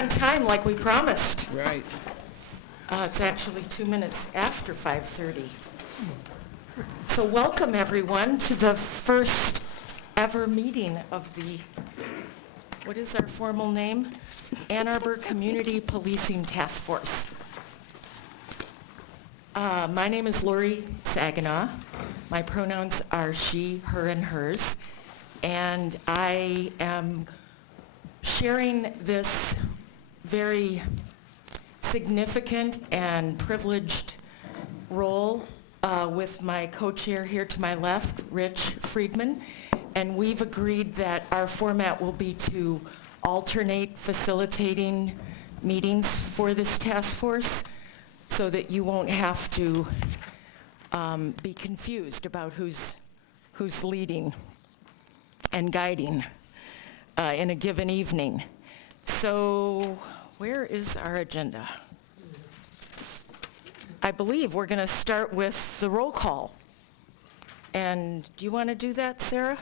on time like we promised. Right. It's actually 2 minutes after 5:30. So welcome, everyone, to the first ever meeting of the, what is our formal name? Ann Arbor Community Policing Task Force. My name is Lori Saginaw. My pronouns are she, her, and hers. And I am sharing this very significant and privileged role with my co-chair here to my left, Rich Friedman. And we've agreed that our format will be to alternate facilitating meetings for this task force so that you won't have to be confused about who's leading and guiding in a given evening. So where is our agenda? I believe we're going to start with the roll call. And do you want to do that, Sarah?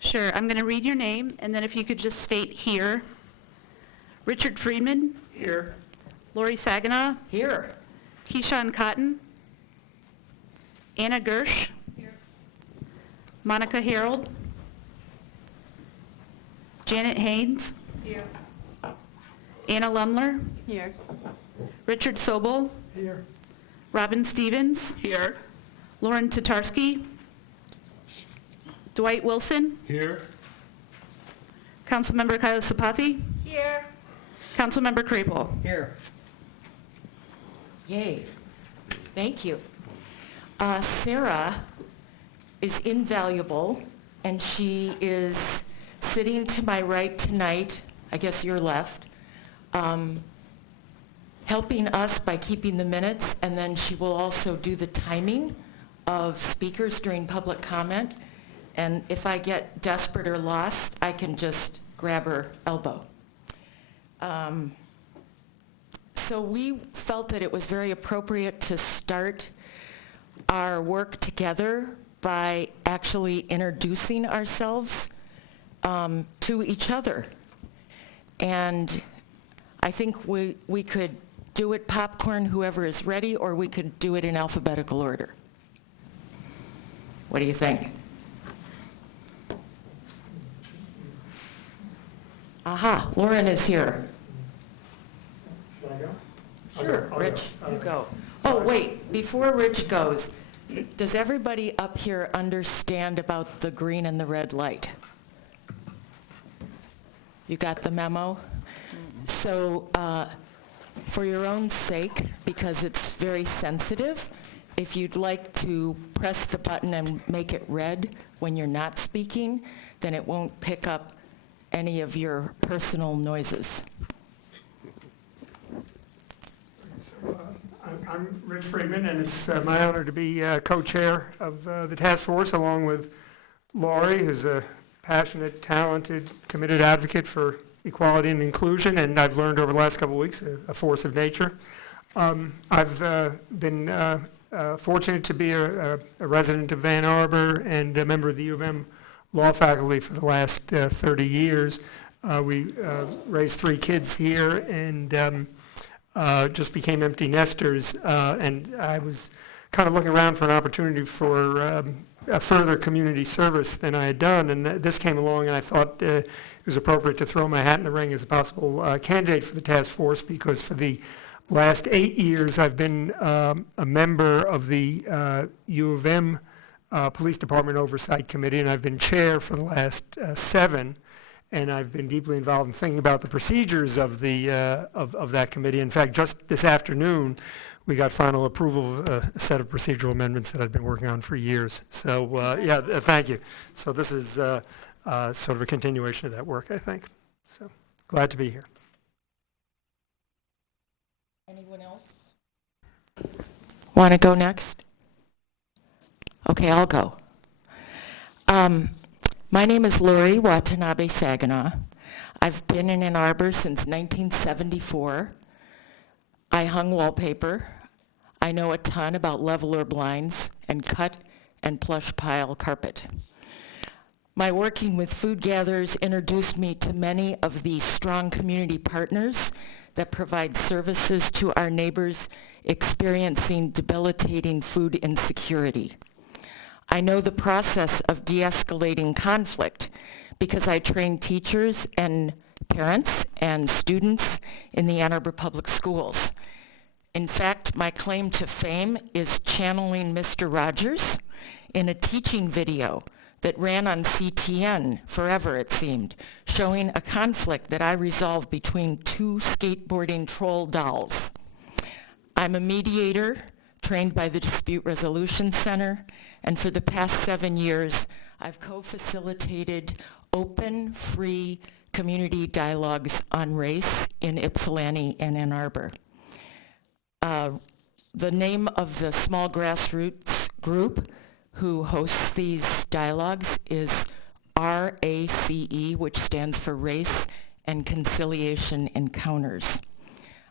Sure. I'm going to read your name, and then if you could just state here. Richard Friedman. Here. Lori Saginaw. Here. Keyshawn Cotton. Anna Gersh. Here. Monica Harold. Janet Haynes. Here. Anna Lumler. Here. Richard Sobel. Here. Robin Stevens. Here. Lauren Tatarski. Dwight Wilson. Here. Councilmember Kyle Sapathi. Here. Councilmember Crapel. Here. Yay. Thank you. Sarah is invaluable, and she is sitting to my right tonight, I guess your left, helping us by keeping the minutes, and then she will also do the timing of speakers during public comment. And if I get desperate or lost, I can just grab her elbow. So we felt that it was very appropriate to start our work together by actually introducing ourselves to each other. And I think we could do it popcorn, whoever is ready, or we could do it in alphabetical order. What do you think? Aha, Lauren is here. Should I go? Sure, I'll Rich, go. you go. Oh, wait, before Rich goes, does everybody up here understand about the green and the red light? You got the memo? So, for your own sake, because it's very sensitive, if you'd like to press the button and make it red when you're not speaking, then it won't pick up any of your personal noises. I'm Rich Friedman, and it's my honor to be co-chair of the task force, along with Lori, who's a passionate, talented, committed advocate for equality and inclusion, and I've learned over the last couple of weeks a force of nature. I've been fortunate to be a resident of Ann Arbor and a member of the U of M law faculty for the last 30 years. We raised 3 kids here and just became empty nesters, and I was kind of looking around for an opportunity for a further community service than I had done, and this came along, and I thought it was appropriate to throw my hat in the ring as a possible candidate for the task force, because for the last 8 years I've been a member of the U of M Police Department Oversight Committee, and I've been chair for the last 7. And I've been deeply involved in thinking about the procedures of the of that committee. In fact, just this afternoon, we got final approval of a set of procedural amendments that I've been working on for years. So thank you. So this is sort of a continuation of that work, I think. So glad to be here. Anyone else want to go next? Okay, I'll go. My name is Lori Watanabe Saginaw. I've been in Ann Arbor since 1974. I hung wallpaper. I know a ton about leveler blinds and cut and plush pile carpet. My working with food gatherers introduced me to many of the strong community partners that provide services to our neighbors experiencing debilitating food insecurity. I know the process of de-escalating conflict because I train teachers and parents and students in the Ann Arbor Public Schools. In fact, my claim to fame is channeling Mr. Rogers in a teaching video that ran on CTN forever, it seemed, showing a conflict that I resolved between two skateboarding troll dolls. I'm a mediator trained by the Dispute Resolution Center, and for the past 7 years, I've co-facilitated open, free community dialogues on race in Ypsilanti and Ann Arbor. The name of the small grassroots group who hosts these dialogues is RACE, which stands for Race and Conciliation Encounters.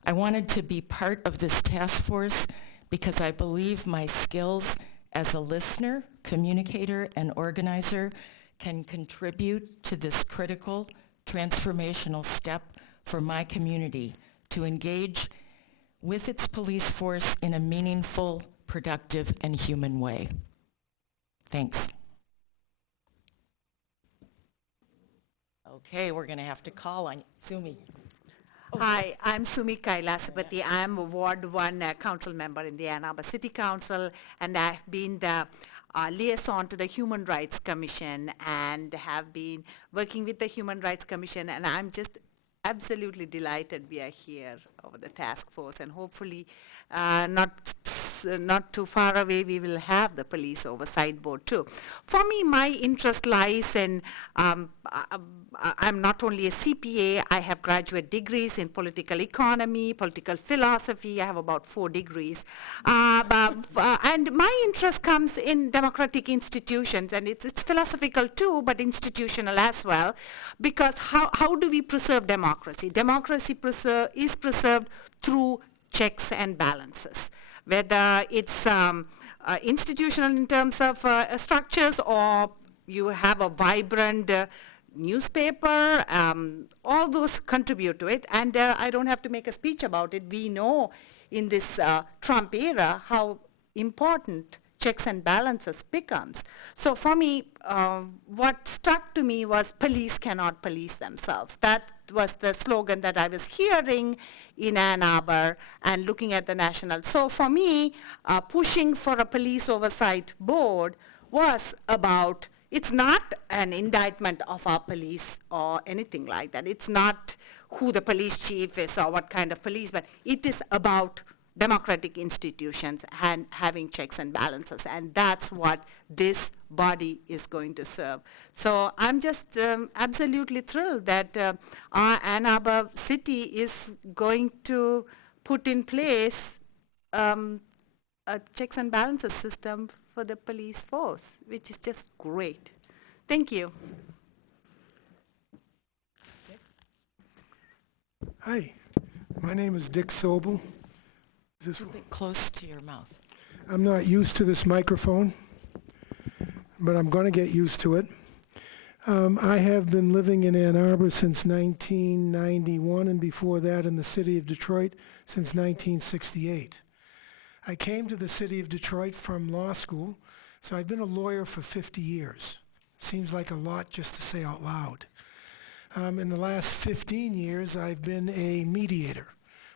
I wanted to be part of this task force because I believe my skills as a listener, communicator, and organizer can contribute to this critical transformational step for my community to engage with its police force in a meaningful, productive, and human way. Thanks. Okay, we're going to have to call on Sumi. Hi, I'm Sumi Kailasapati. I'm a Ward 1 council member in the Ann Arbor City Council, and I've been the liaison to the Human Rights Commission and have been working with the Human Rights Commission, and I'm just absolutely delighted we are here over the task force, and hopefully not too far away we will have the police oversight board too. For me, my interest lies in, I'm not only a CPA, I have graduate degrees in political economy, political philosophy, I have about 4 degrees. And my interest comes in democratic institutions, and it's philosophical too, but institutional as well, because how do we preserve democracy? Democracy is preserved through checks and balances, whether it's institutional in terms of structures, or you have a vibrant newspaper, all those contribute to it, and I don't have to make a speech about it. We know in this Trump era how important checks and balances becomes. So for me, what struck to me was police cannot police themselves. That was the slogan that I was hearing in Ann Arbor and looking at the national. So for me, pushing for a police oversight board was about, it's not an indictment of our police or anything like that. It's not who the police chief is or what kind of police, but it is about democratic institutions and having checks and balances, and that's what this body is going to serve. So I'm just absolutely thrilled that our Ann Arbor City is going to put in place a checks and balances system for the police force, which is just great. Thank you. Hi, my name is Dick Sobel. A little bit close to your mouth. I'm not used to this microphone, but I'm going to get used to it. I have been living in Ann Arbor since 1991, and before that in the city of Detroit since 1968. I came to the city of Detroit from law school, so I've been a lawyer for 50 years. Seems like a lot just to say out loud. In the last 15 years, I've been a mediator,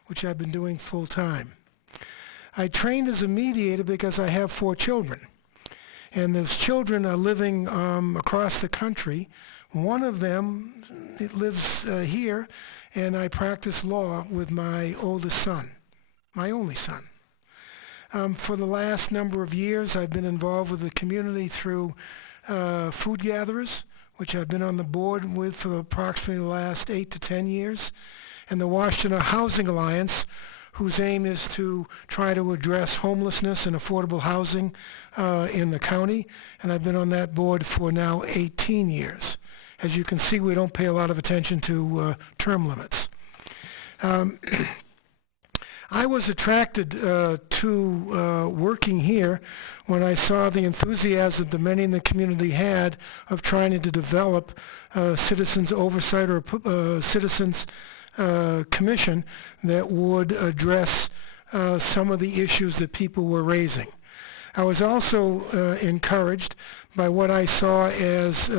which I've been doing full time. I trained as a mediator because I have 4 children, and those children are living across the country. One of them lives here, and I practice law with my oldest son, my only son. For the last number of years, I've been involved with the community through food gatherers, which I've been on the board with for approximately the last 8 to 10 years, and the Washington Housing Alliance, whose aim is to try to address homelessness and affordable housing in the county, and I've been on that board for now 18 years. As you can see, we don't pay a lot of attention to term limits. I was attracted to working here when I saw the enthusiasm that many in the community had of trying to develop citizens oversight or citizens commission that would address some of the issues that people were raising. I was also encouraged by what I saw as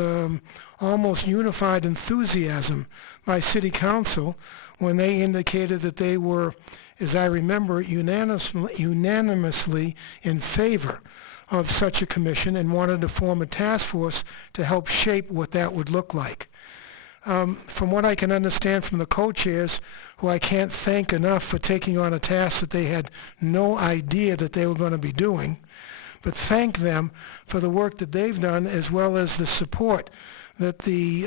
almost unified enthusiasm by City Council when they indicated that they were, as I remember, unanimously in favor of such a commission and wanted to form a task force to help shape what that would look like. From what I can understand from the co-chairs, who I can't thank enough for taking on a task that they had no idea that they were going to be doing, but thank them for the work that they've done as well as the support that the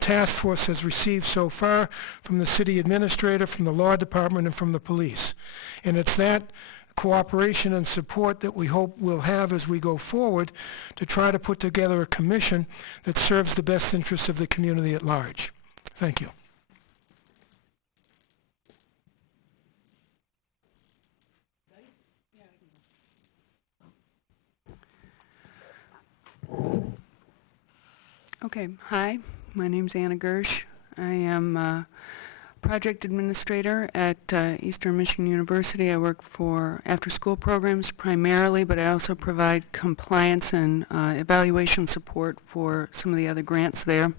task force has received so far from the city administrator, from the law department, and from the police. And it's that cooperation and support that we hope we'll have as we go forward to try to put together a commission that serves the best interests of the community at large. Thank you. Okay, hi, my name's Anna Gersh. I am a project administrator at Eastern Michigan University. I work for after-school programs primarily, but I also provide compliance and evaluation support for some of the other grants there.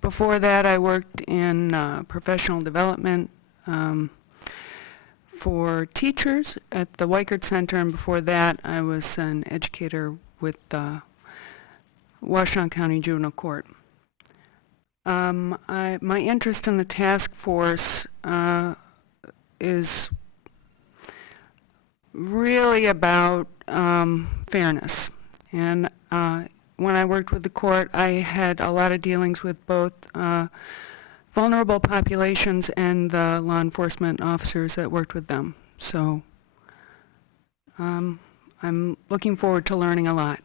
Before that, I worked in professional development for teachers at the Weichert Center, and before that, I was an educator with Washtenaw County Juvenile Court. My interest in the task force is really about fairness. And when I worked with the court, I had a lot of dealings with both vulnerable populations and the law enforcement officers that worked with them. So I'm looking forward to learning a lot.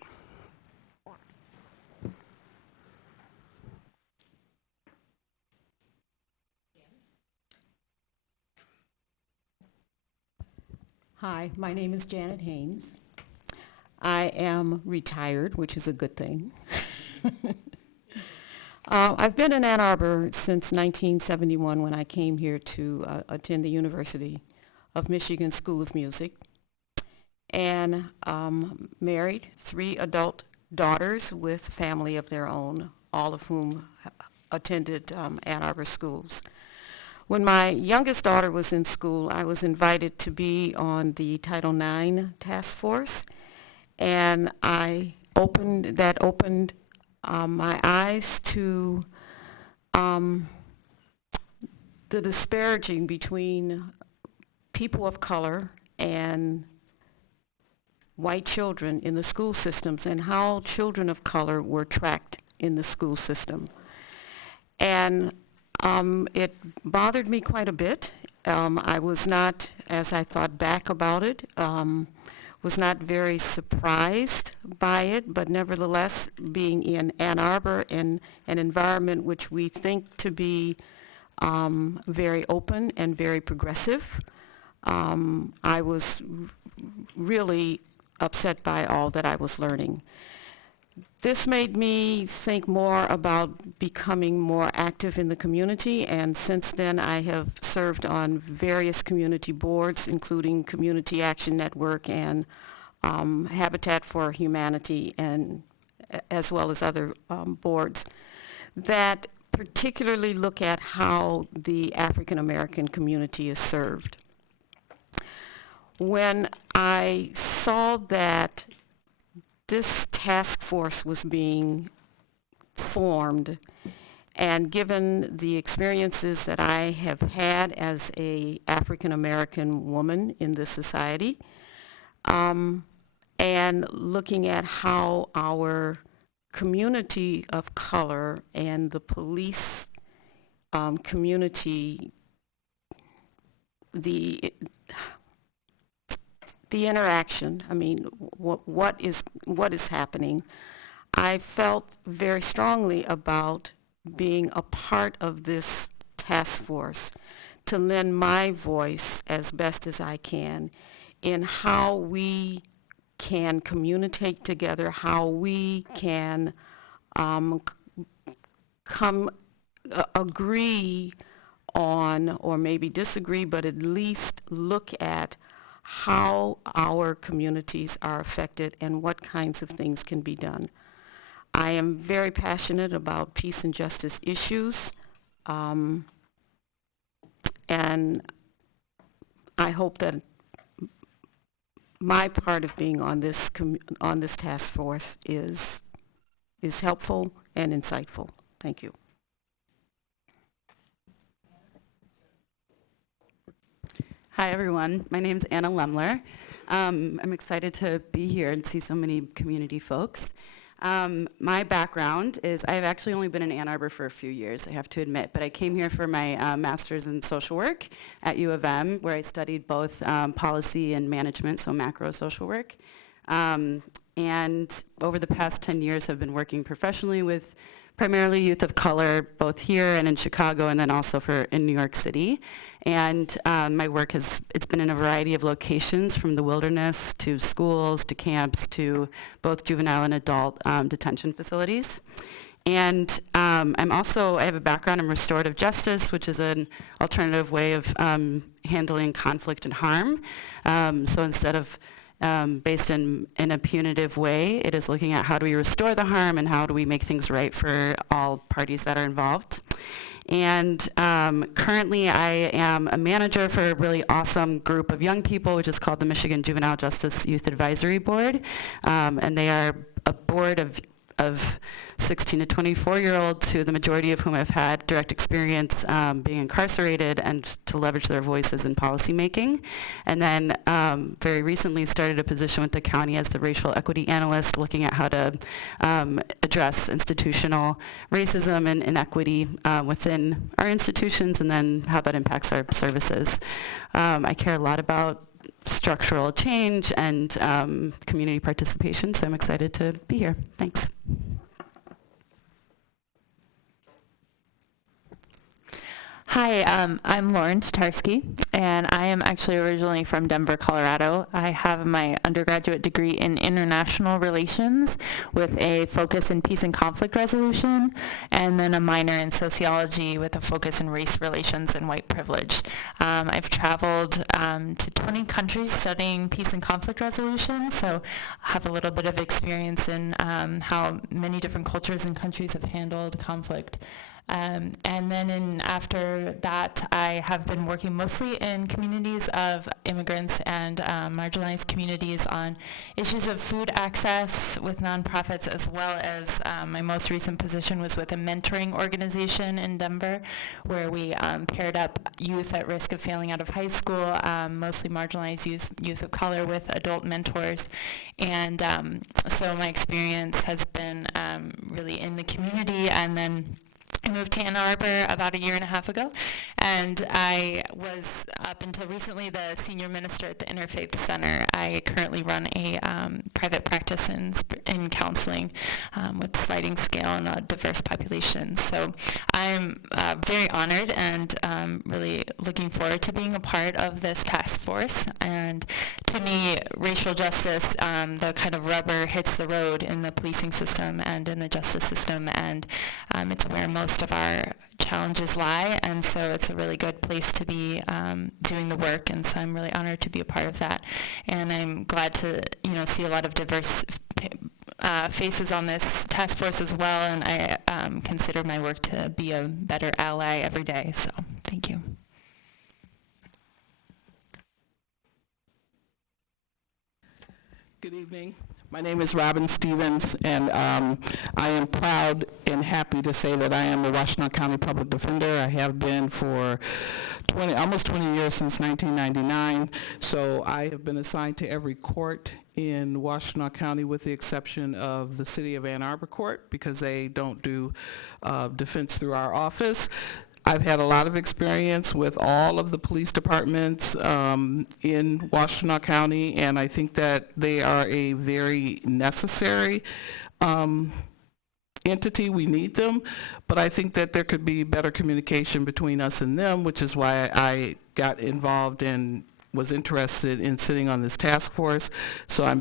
Hi, my name is Janet Haynes. I am retired, which is a good thing. I've been in Ann Arbor since 1971 when I came here to attend the University of Michigan School of Music, and married 3 adult daughters with family of their own, all of whom attended Ann Arbor schools. When my youngest daughter was in school, I was invited to be on the Title IX task force, and that opened my eyes to the disparaging between people of color and white children in the school systems and how children of color were tracked in the school system. And it bothered me quite a bit. I was not, as I thought back about it, was not very surprised by it, but nevertheless, being in Ann Arbor in an environment which we think to be very open and very progressive, I was really upset by all that I was learning. This made me think more about becoming more active in the community, and since then I have served on various community boards, including Community Action Network and Habitat for Humanity, and as well as other boards that particularly look at how the African American community is served. When I saw that this task force was being formed, and given the experiences that I have had as an African American woman in this society, and looking at how our community of color and the police community, the interaction, I mean, what is happening, I felt very strongly about being a part of this task force to lend my voice as best as I can in how we can communicate together, how we can agree on, or maybe disagree, but at least look at how our communities are affected and what kinds of things can be done. I am very passionate about peace and justice issues, and I hope that my part of being on this task force is helpful and insightful. Thank you. Hi, everyone. My name's Anna Lemler. I'm excited to be here and see so many community folks. My background is I've actually only been in Ann Arbor for a few years, I have to admit, but I came here for my master's in social work at U of M, where I studied both policy and management, so macro social work. And over the past 10 years, I've been working professionally with primarily youth of color, both here and in Chicago, and then also in New York City. And my work it's been in a variety of locations, from the wilderness to schools to camps to both juvenile and adult detention facilities. And I have a background in restorative justice, which is an alternative way of handling conflict and harm. So instead of based in a punitive way, it is looking at how do we restore the harm and how do we make things right for all parties that are involved. And currently I am a manager for a really awesome group of young people, which is called the Michigan Juvenile Justice Youth Advisory Board. And they are a board of 16 to 24-year-olds, who the majority of whom have had direct experience being incarcerated, and to leverage their voices in policymaking. And then very recently started a position with the county as the racial equity analyst, looking at how to address institutional racism and inequity within our institutions, and then how that impacts our services. I care a lot about structural change and community participation, so I'm excited to be here. Thanks. Hi, I'm Lauren Tatarski, and I am actually originally from Denver, Colorado. I have my undergraduate degree in international relations with a focus in peace and conflict resolution, and then a minor in sociology with a focus in race relations and white privilege. I've traveled to 20 countries studying peace and conflict resolution, so I have a little bit of experience in how many different cultures and countries have handled conflict. And then after that, I have been working mostly in communities of immigrants and marginalized communities on issues of food access with nonprofits, as well as my most recent position was with a mentoring organization in Denver, where we paired up youth at risk of failing out of high school, mostly marginalized youth of color, with adult mentors. And so my experience has been really in the community. And then I moved to Ann Arbor about 1.5 years ago, and I was, up until recently, the senior minister at the Interfaith Center. I currently run a private practice in counseling with sliding scale and a diverse population. So I'm very honored and really looking forward to being a part of this task force. And to me, racial justice, the kind of rubber hits the road in the policing system and in the justice system, and it's where most of our challenges lie, and so it's a really good place to be doing the work, and so I'm really honored to be a part of that. And I'm glad to see a lot of diverse faces on this task force as well, and I consider my work to be a better ally every day, so thank you. Good evening. My name is Robin Stevens, and I am proud and happy to say that I am a Washtenaw County Public Defender. I have been for almost 20 years, since 1999. So I have been assigned to every court in Washtenaw County, with the exception of the City of Ann Arbor Court, because they don't do defense through our office. I've had a lot of experience with all of the police departments in Washtenaw County, and I think that they are a very necessary entity. We need them, but I think that there could be better communication between us and them, which is why I got involved and was interested in sitting on this task force. So I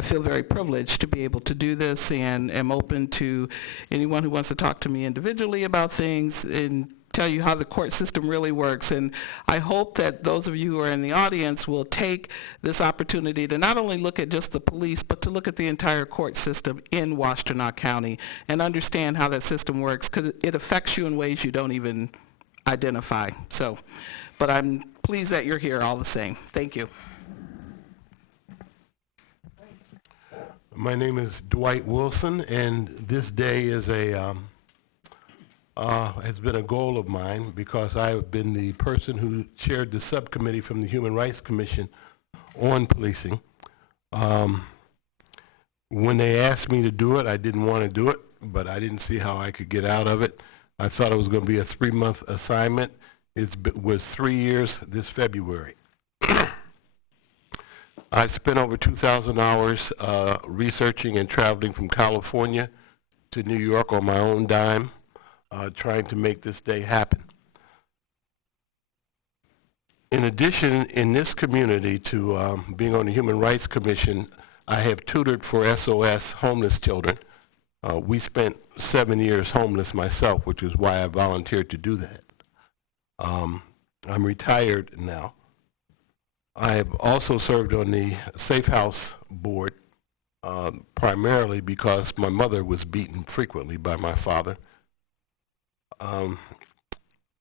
feel very privileged to be able to do this, and am open to anyone who wants to talk to me individually about things and tell you how the court system really works. And I hope that those of you who are in the audience will take this opportunity to not only look at just the police, but to look at the entire court system in Washtenaw County and understand how that system works, because it affects you in ways you don't even identify. So, but I'm pleased that you're here all the same. Thank you. My name is Dwight Wilson, and this day is has been a goal of mine because I've been the person who chaired the subcommittee from the Human Rights Commission on policing. When they asked me to do it, I didn't want to do it, but I didn't see how I could get out of it. I thought it was going to be a 3-month assignment. It was 3 years this February. I've spent over 2,000 hours researching and traveling from California to New York on my own dime, trying to make this day happen. In addition, in this community to being on the Human Rights Commission, I have tutored for SOS homeless children. We spent 7 years homeless myself, which is why I volunteered to do that. I'm retired now. I have also served on the Safe House Board, primarily because my mother was beaten frequently by my father.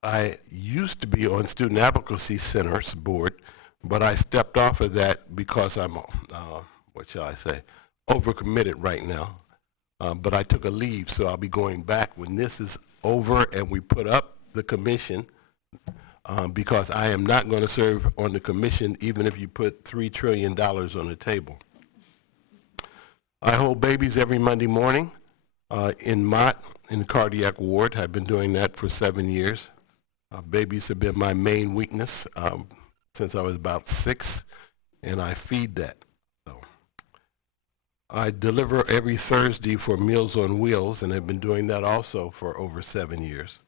I used to be on Student Advocacy Center's board, but I stepped off of that because I'm, what shall I say, overcommitted right now. But I took a leave, so I'll be going back when this is over and we put up the commission, because I am not going to serve on the commission even if you put $3 trillion on the table. I hold babies every Monday morning in Mott, in the cardiac ward. I've been doing that for 7 years. Babies have been my main weakness since I was about 6, and I feed that. So I deliver every Thursday for Meals on Wheels, and I've been doing that also for over 7 years.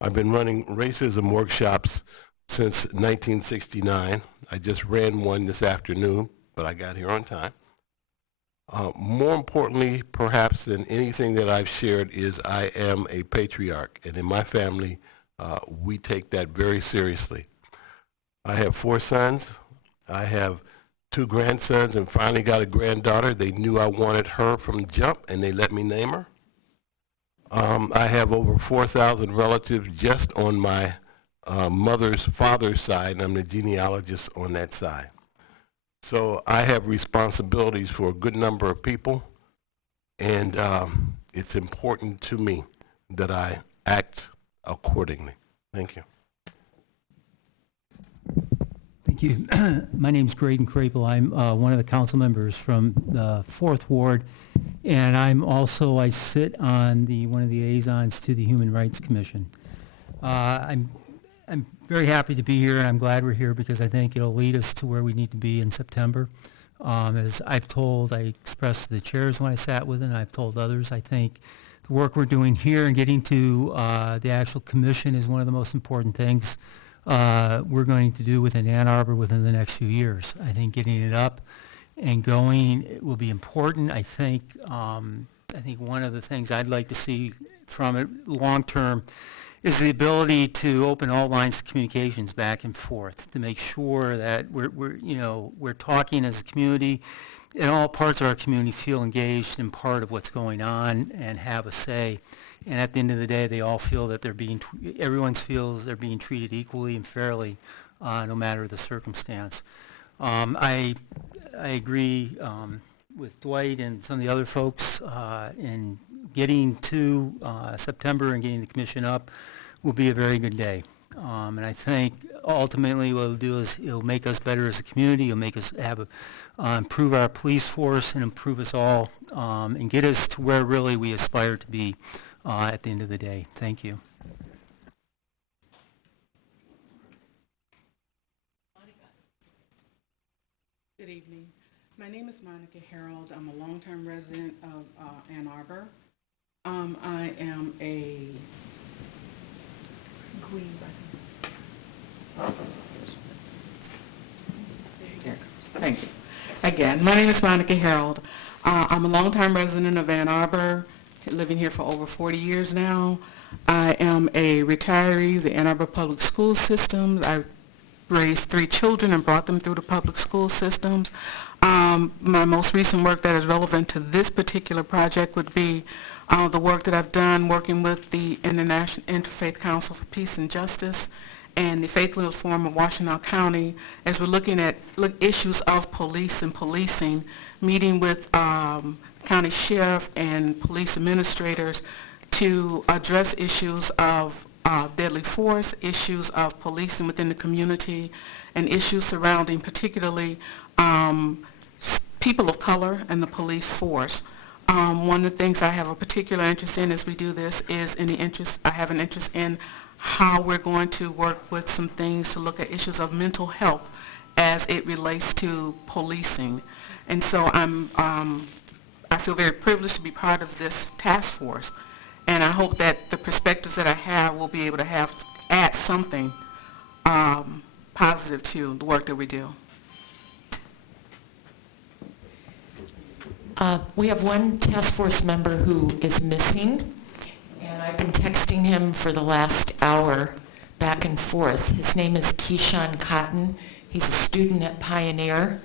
I've been running racism workshops since 1969. I just ran one this afternoon, but I got here on time. More importantly, perhaps than anything that I've shared, is I am a patriarch, and in my family, we take that very seriously. I have 4 sons. I have 2 grandsons, and finally got a granddaughter. They knew I wanted her from the jump, and they let me name her. I have over 4,000 relatives just on my mother's father's side, and I'm the genealogist on that side. So I have responsibilities for a good number of people, and it's important to me that I act accordingly. Thank you. Thank you. My name is Graydon Crapel. I'm one of the council members from the 4th Ward, and I sit on one of the liaisons to the Human Rights Commission. I'm very happy to be here, and I'm glad we're here because I think it'll lead us to where we need to be in September. As I expressed to the chairs when I sat with it, and I've told others, I think the work we're doing here and getting to the actual commission is one of the most important things we're going to do within Ann Arbor within the next few years. I think getting it up and going will be important. I think one of the things I'd like to see from it long term is the ability to open all lines of communications back and forth to make sure that we're talking as a community, and all parts of our community feel engaged and part of what's going on and have a say. And at the end of the day, they all feel that everyone feels they're being treated equally and fairly, no matter the circumstance. I agree with Dwight and some of the other folks in getting to September and getting the commission up will be a very good day. And I think ultimately what it'll do is it'll make us better as a community. It'll make us improve our police force and improve us all and get us to where really we aspire to be at the end of the day. Thank you. Good evening. My name is Monica Harold. I'm a long-term resident of Ann Arbor. I am a queen. Thank you. Again, my name is Monica Harold. I'm a longtime resident of Ann Arbor, living here for over 40 years now. I am a retiree of the Ann Arbor Public School System. I raised 3 children and brought them through the public school systems. My most recent work that is relevant to this particular project would be the work that I've done working with the International Interfaith Council for Peace and Justice and the Faithfulness Forum of Washtenaw County, as we're looking at issues of police and policing, meeting with county sheriff and police administrators to address issues of deadly force, issues of policing within the community, and issues surrounding particularly people of color and the police force. One of the things I have a particular interest in as we do this is I have an interest in how we're going to work with some things to look at issues of mental health as it relates to policing. And so I feel very privileged to be part of this task force. And I hope that the perspectives that I have will be able to add something positive to the work that we do. We have one task force member who is missing, and I've been texting him for the last hour back and forth. His name is Keyshawn Cotton. He's a student at Pioneer.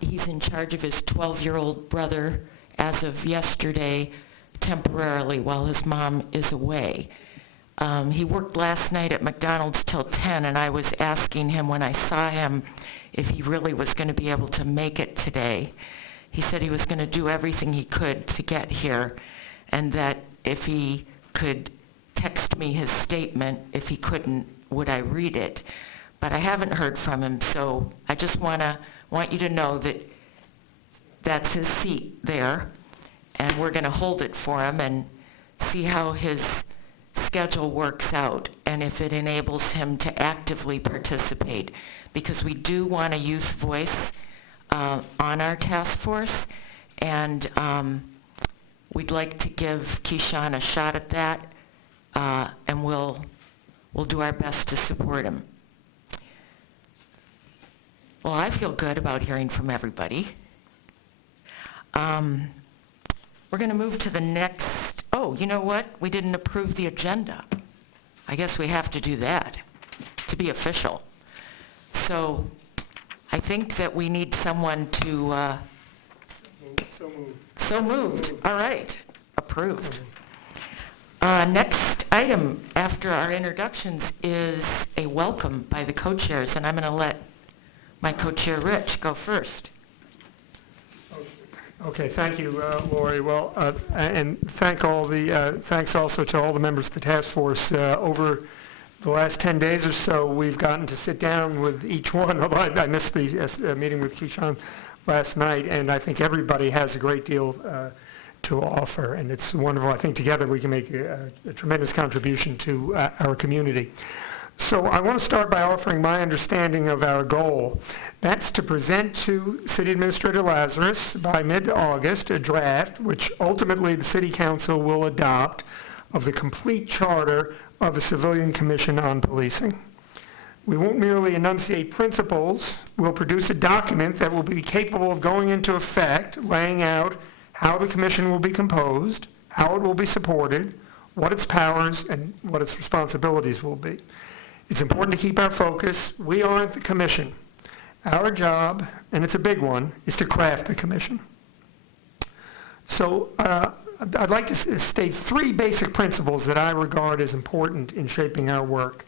He's in charge of his 12-year-old brother as of yesterday, temporarily while his mom is away. He worked last night at McDonald's till 10, and I was asking him when I saw him if he really was going to be able to make it today. He said he was going to do everything he could to get here, and that if he could text me his statement, if he couldn't, would I read it? But I haven't heard from him, so I just want you to know that that's his seat there, and we're going to hold it for him and see how his schedule works out and if it enables him to actively participate, because we do want a youth voice on our task force, and we'd like to give Keyshawn a shot at that, and we'll do our best to support him. Well, I feel good about hearing from everybody. We're going to move to the next. Oh, you know what? We didn't approve the agenda. I guess we have to do that to be official. So I think that we need someone to... So moved. So moved. All right. Approved. Next item after our introductions is a welcome by the co-chairs, and I'm going to let my co-chair Rich go first. Okay, thank you, Lori. Well, and thanks also to all the members of the task force. Over the last 10 days or so, we've gotten to sit down with each one. Although I missed the meeting with Keyshawn last night, and I think everybody has a great deal to offer, and it's wonderful. I think together we can make a tremendous contribution to our community. So I want to start by offering my understanding of our goal. That's to present to City Administrator Lazarus by mid-August a draft, which ultimately the City Council will adopt, of the complete charter of a civilian commission on policing. We won't merely enunciate principles. We'll produce a document that will be capable of going into effect, laying out how the commission will be composed, how it will be supported, what its powers and what its responsibilities will be. It's important to keep our focus. We aren't the commission. Our job, and it's a big one, is to craft the commission. So I'd like to state 3 basic principles that I regard as important in shaping our work: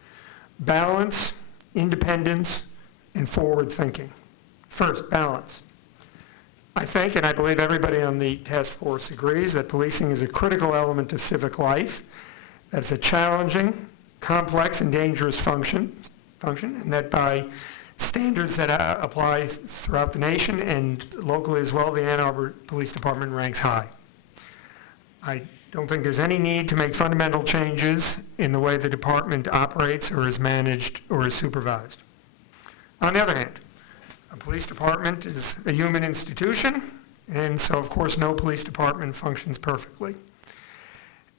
balance, independence, and forward thinking. First, balance. I think, and I believe everybody on the task force agrees, that policing is a critical element of civic life. That's a challenging, complex, and dangerous function, and that by standards that apply throughout the nation and locally as well, the Ann Arbor Police Department ranks high. I don't think there's any need to make fundamental changes in the way the department operates or is managed or is supervised. On the other hand, a police department is a human institution, and so of course no police department functions perfectly.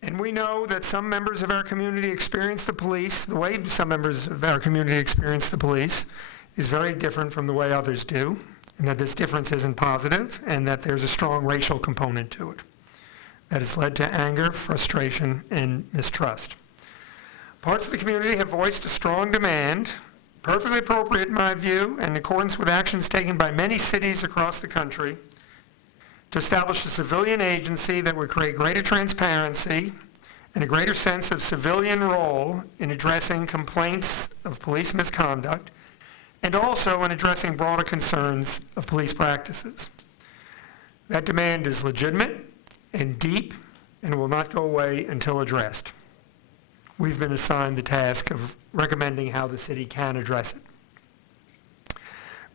And we know that some members of our community experience the police, the way some members of our community experience the police is very different from the way others do, and that this difference isn't positive, and that there's a strong racial component to it that has led to anger, frustration, and mistrust. Parts of the community have voiced a strong demand, perfectly appropriate in my view, and in accordance with actions taken by many cities across the country, to establish a civilian agency that would create greater transparency and a greater sense of civilian role in addressing complaints of police misconduct, and also in addressing broader concerns of police practices. That demand is legitimate and deep and will not go away until addressed. We've been assigned the task of recommending how the city can address it.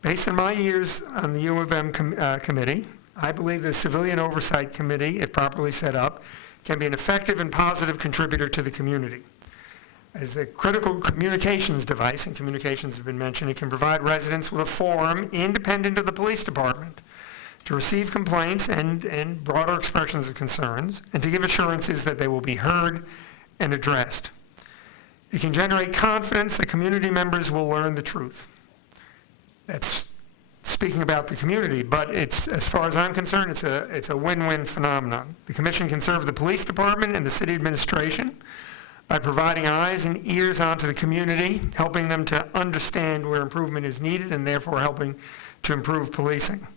Based on my years on the U of M committee, I believe the Civilian Oversight Committee, if properly set up, can be an effective and positive contributor to the community. As a critical communications device, and communications have been mentioned, it can provide residents with a forum independent of the police department to receive complaints and broader expressions of concerns, and to give assurances that they will be heard and addressed. It can generate confidence that community members will learn the truth. That's speaking about the community, but it's, as far as I'm concerned, it's a win-win phenomenon. The commission can serve the police department and the city administration by providing eyes and ears onto the community, helping them to understand where improvement is needed and therefore helping to improve policing.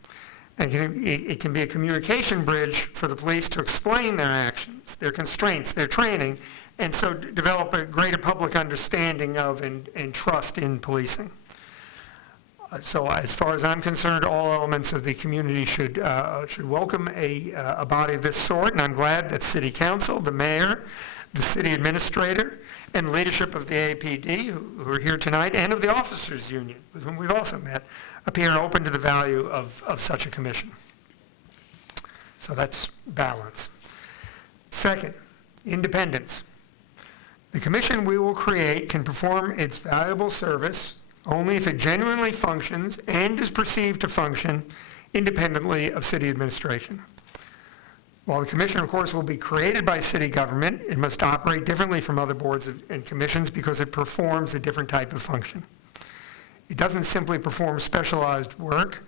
And it can be a communication bridge for the police to explain their actions, their constraints, their training, and so develop a greater public understanding of and trust in policing. So as far as I'm concerned, all elements of the community should welcome a body of this sort, and I'm glad that City Council, the mayor, the city administrator, and leadership of the APD, who are here tonight, and of the officers union, with whom we've also met, appear open to the value of such a commission. So that's balance. Second, independence. The commission we will create can perform its valuable service only if it genuinely functions and is perceived to function independently of city administration. While the commission, of course, will be created by city government, it must operate differently from other boards and commissions because it performs a different type of function. It doesn't simply perform specialized work.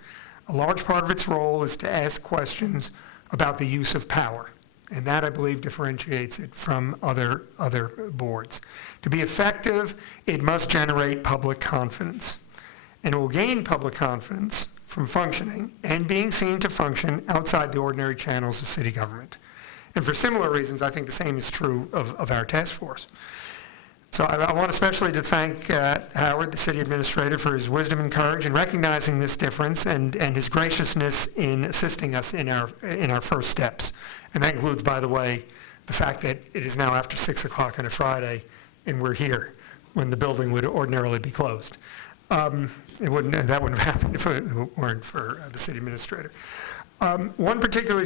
A large part of its role is to ask questions about the use of power. And that, I believe, differentiates it from other boards. To be effective, it must generate public confidence. And it will gain public confidence from functioning and being seen to function outside the ordinary channels of city government. And for similar reasons, I think the same is true of our task force. So I want especially to thank Howard, the city administrator, for his wisdom and courage in recognizing this difference and his graciousness in assisting us in our first steps. And that includes, by the way, the fact that it is now after 6 o'clock on a Friday and we're here when the building would ordinarily be closed. That wouldn't have happened if it weren't for the city administrator. One particularly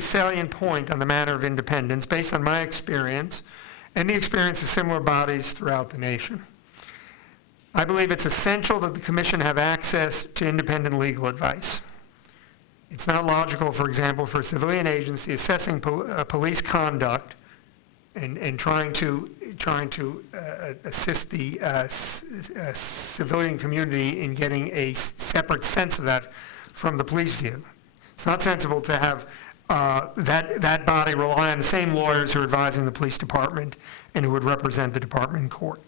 salient point on the matter of independence, based on my experience and the experience of similar bodies throughout the nation. I believe it's essential that the commission have access to independent legal advice. It's not logical, for example, for a civilian agency assessing police conduct and trying to assist the civilian community in getting a separate sense of that from the police view. It's not sensible to have that body rely on the same lawyers who are advising the police department and who would represent the department in court.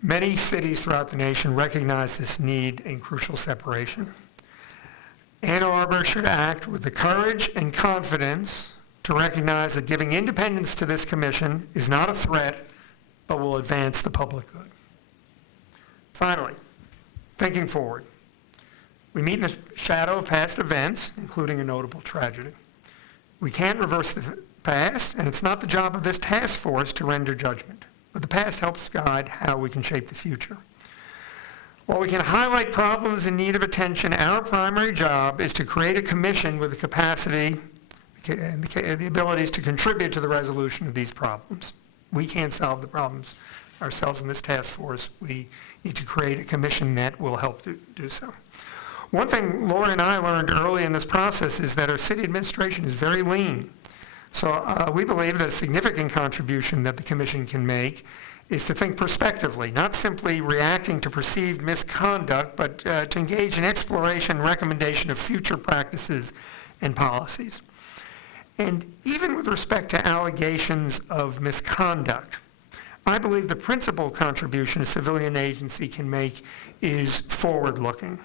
Many cities throughout the nation recognize this need and crucial separation. Ann Arbor should act with the courage and confidence to recognize that giving independence to this commission is not a threat, but will advance the public good. Finally, thinking forward. We meet in the shadow of past events, including a notable tragedy. We can't reverse the past, and it's not the job of this task force to render judgment, but the past helps guide how we can shape the future. While we can highlight problems in need of attention, our primary job is to create a commission with the capacity and the abilities to contribute to the resolution of these problems. We can't solve the problems ourselves in this task force. We need to create a commission that will help to do so. One thing Laura and I learned early in this process is that our city administration is very lean. So we believe that a significant contribution that the Commission can make is to think prospectively, not simply reacting to perceived misconduct, but to engage in exploration and recommendation of future practices and policies. And even with respect to allegations of misconduct, I believe the principal contribution a civilian agency can make is forward-looking.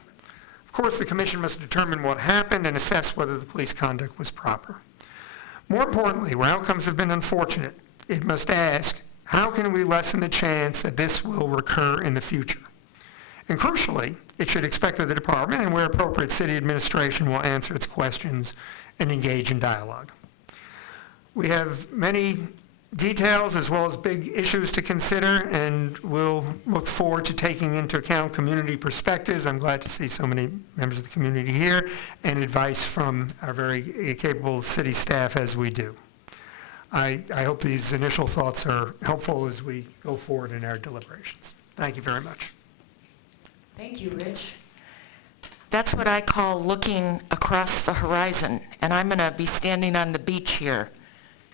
Of course, the Commission must determine what happened and assess whether the police conduct was proper. More importantly, where outcomes have been unfortunate, it must ask, how can we lessen the chance that this will recur in the future? And crucially, it should expect that the department, and where appropriate, city administration will answer its questions and engage in dialogue. We have many details as well as big issues to consider, and we'll look forward to taking into account community perspectives. I'm glad to see so many members of the community here, and advice from our very capable city staff as we do. I hope these initial thoughts are helpful as we go forward in our deliberations. Thank you very much. Thank you, Rich. That's what I call looking across the horizon, and I'm going to be standing on the beach here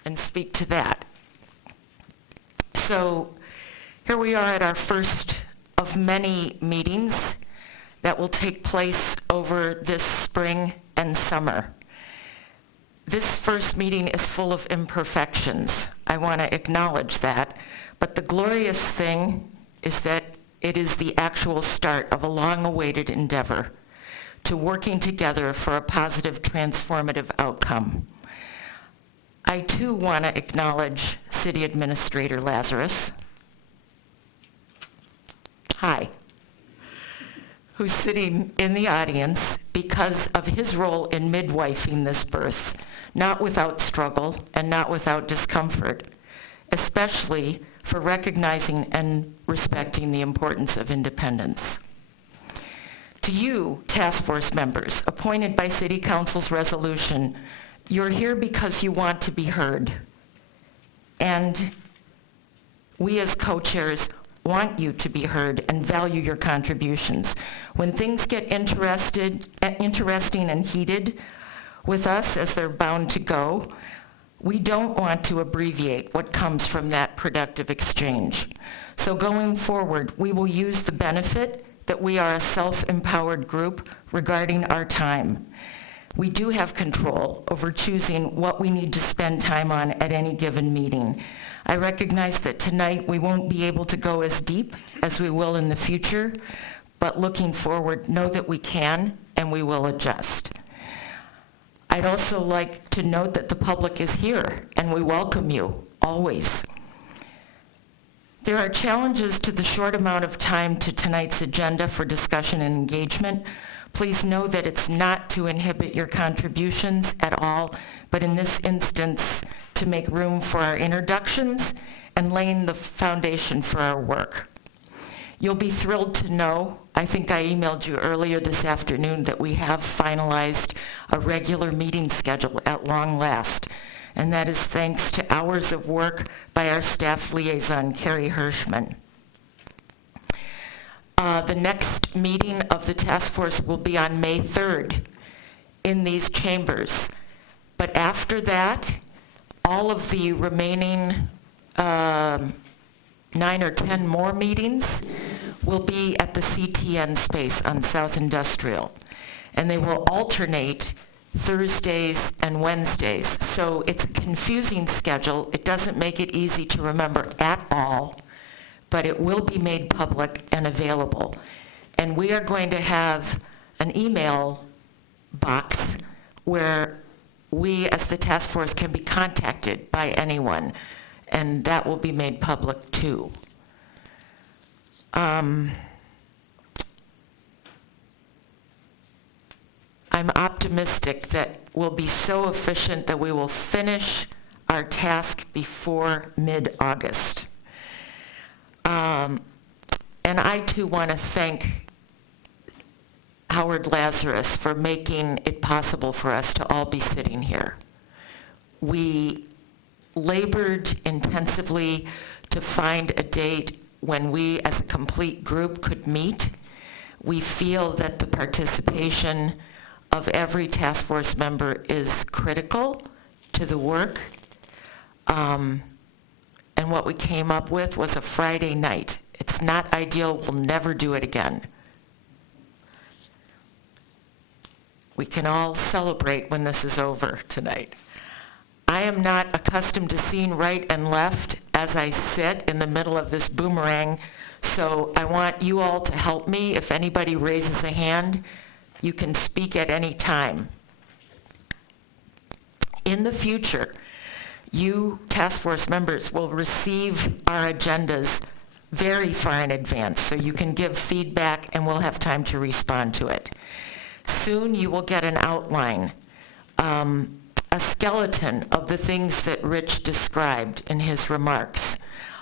and speak to that. So here we are at our first of many meetings that will take place over this spring and summer. This first meeting is full of imperfections. I want to acknowledge that. But the glorious thing is that it is the actual start of a long-awaited endeavor to working together for a positive, transformative outcome. I too want to acknowledge City Administrator Lazarus. Hi. Who's sitting in the audience because of his role in midwifing this birth, not without struggle and not without discomfort, especially for recognizing and respecting the importance of independence. To you, task force members, appointed by City Council's resolution, you're here because you want to be heard. And we as co-chairs want you to be heard and value your contributions. When things get interesting and heated with us, as they're bound to go, we don't want to abbreviate what comes from that productive exchange. So going forward, we will use the benefit that we are a self-empowered group regarding our time. We do have control over choosing what we need to spend time on at any given meeting. I recognize that tonight we won't be able to go as deep as we will in the future, but looking forward, know that we can and we will adjust. I'd also like to note that the public is here and we welcome you, always. There are challenges to the short amount of time to tonight's agenda for discussion and engagement. Please know that it's not to inhibit your contributions at all, but in this instance, to make room for our introductions and laying the foundation for our work. You'll be thrilled to know, I think I emailed you earlier this afternoon, that we have finalized a regular meeting schedule at long last, and that is thanks to hours of work by our staff liaison, Carrie Hirschman. The next meeting of the task force will be on May 3rd in these chambers. But after that, all of the remaining 9 or 10 more meetings will be at the CTN space on South Industrial. And they will alternate Thursdays and Wednesdays. So it's a confusing schedule. It doesn't make it easy to remember at all, but it will be made public and available. And we are going to have an email box where we as the task force can be contacted by anyone, and that will be made public too. I'm optimistic that we'll be so efficient that we will finish our task before mid-August. And I too want to thank Howard Lazarus for making it possible for us to all be sitting here. We labored intensively to find a date when we as a complete group could meet. We feel that the participation of every task force member is critical to the work And what we came up with was a Friday night. It's not ideal. We'll never do it again. We can all celebrate when this is over tonight. I am not accustomed to seeing right and left as I sit in the middle of this boomerang, so I want you all to help me. If anybody raises a hand, you can speak at any time. In the future, you task force members will receive our agendas very far in advance, so you can give feedback and we'll have time to respond to it. Soon you will get an outline, a skeleton of the things that Rich described in his remarks,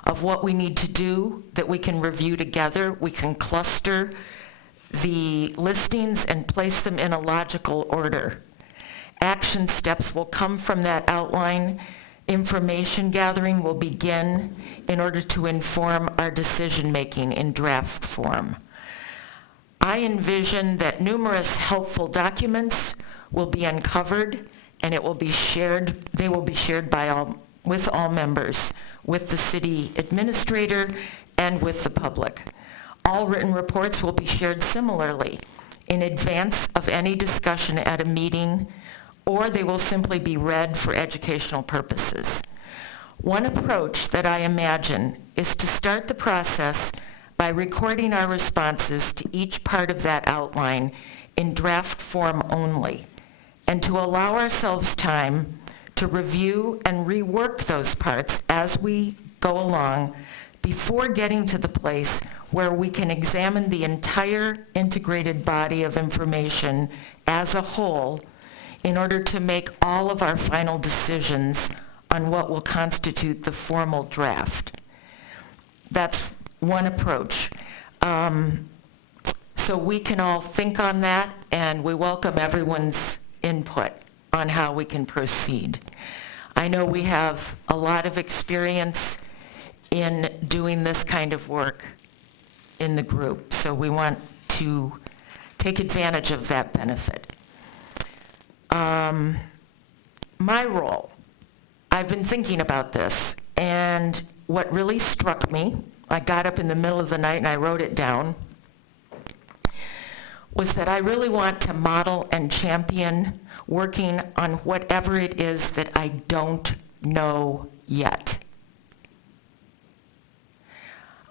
of what we need to do that we can review together. We can cluster the listings and place them in a logical order. Action steps will come from that outline. Information gathering will begin in order to inform our decision-making in draft form. I envision that numerous helpful documents will be uncovered and it will be shared. They will be shared with all members, with the city administrator and with the public. All written reports will be shared similarly in advance of any discussion at a meeting, or they will simply be read for educational purposes. One approach that I imagine is to start the process by recording our responses to each part of that outline in draft form only, and to allow ourselves time to review and rework those parts as we go along before getting to the place where we can examine the entire integrated body of information as a whole in order to make all of our final decisions on what will constitute the formal draft. That's one approach. So we can all think on that, and we welcome everyone's input on how we can proceed. I know we have a lot of experience in doing this kind of work in the group, so we want to take advantage of that benefit. My role, I've been thinking about this, and what really struck me, I got up in the middle of the night and I wrote it down, was that I really want to model and champion working on whatever it is that I don't know yet.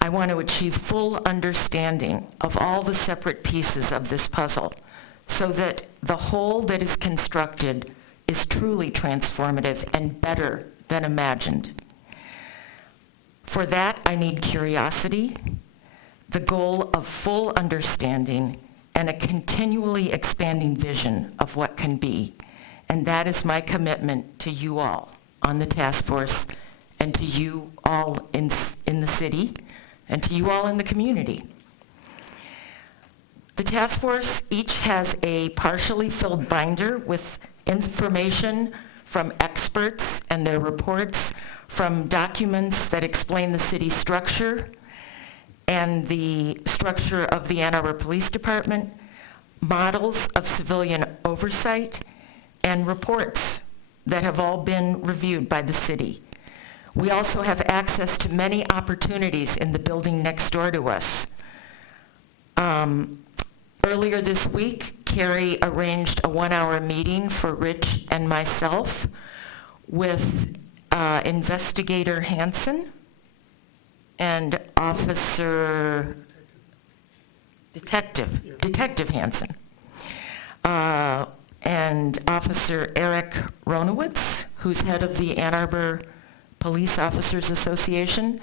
I want to achieve full understanding of all the separate pieces of this puzzle so that the whole that is constructed is truly transformative and better than imagined. For that, I need curiosity, the goal of full understanding, and a continually expanding vision of what can be. And that is my commitment to you all on the task force, and to you all in the city, and to you all in the community. The task force each has a partially filled binder with information from experts and their reports, from documents that explain the city structure and the structure of the Ann Arbor Police Department, models of civilian oversight, and reports that have all been reviewed by the city. We also have access to many opportunities in the building next door to us. Earlier this week, Carrie arranged a 1-hour meeting for Rich and myself with Investigator Hansen and Detective Hansen, and Officer Eric Ronowitz, who's head of the Ann Arbor Police Officers Association.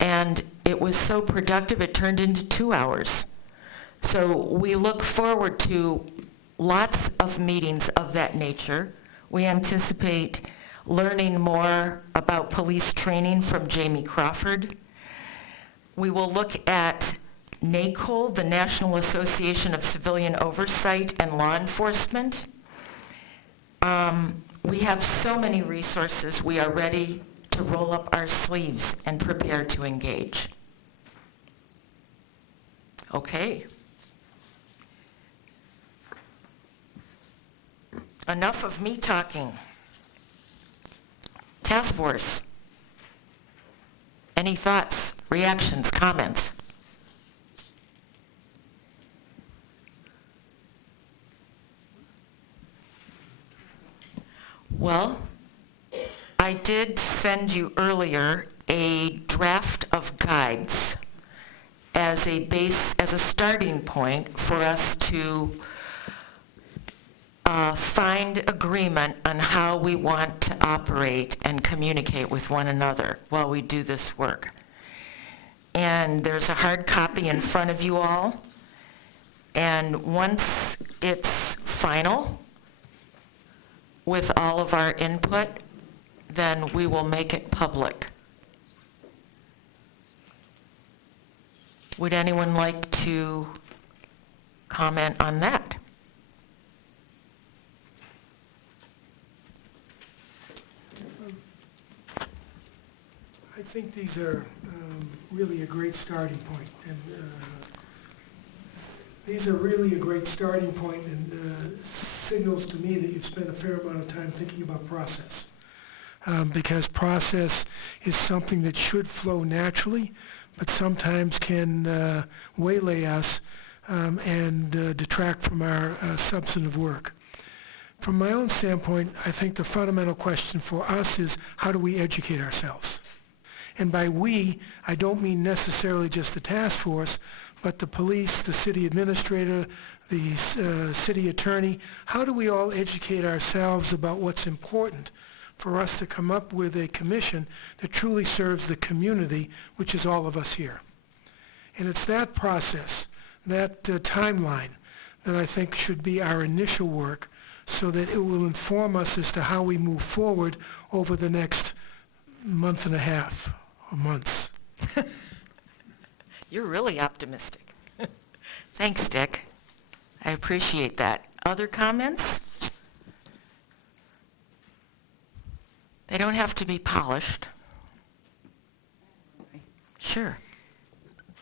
And it was so productive, it turned into 2 hours. So we look forward to lots of meetings of that nature. We anticipate learning more about police training from Jamie Crawford. We will look at NACOL, the National Association of Civilian Oversight and Law Enforcement. We have so many resources. We are ready to roll up our sleeves and prepare to engage. Okay. Enough of me talking. Task Force. Any thoughts, reactions, comments? Well, I did send you earlier a draft of guides as a base, as a starting point for us to find agreement on how we want to operate and communicate with one another while we do this work. And there's a hard copy in front of you all. And once it's final, with all of our input, then we will make it public. Would anyone like to comment on that? I think these are really a great starting point, and these are really a great starting point, and signals to me that you've spent a fair amount of time thinking about process, because process is something that should flow naturally, but sometimes can waylay us and detract from our substantive work. From my own standpoint, I think the fundamental question for us is, how do we educate ourselves? And by we, I don't mean necessarily just the task force, but the police, the city administrator, the city attorney. How do we all educate ourselves about what's important for us to come up with a commission that truly serves the community, which is all of us here? And it's that process, that timeline, that I think should be our initial work, so that it will inform us as to how we move forward over the next month and a half, or months. You're really optimistic. Thanks, Dick. I appreciate that. Other comments? They don't have to be polished. Sure.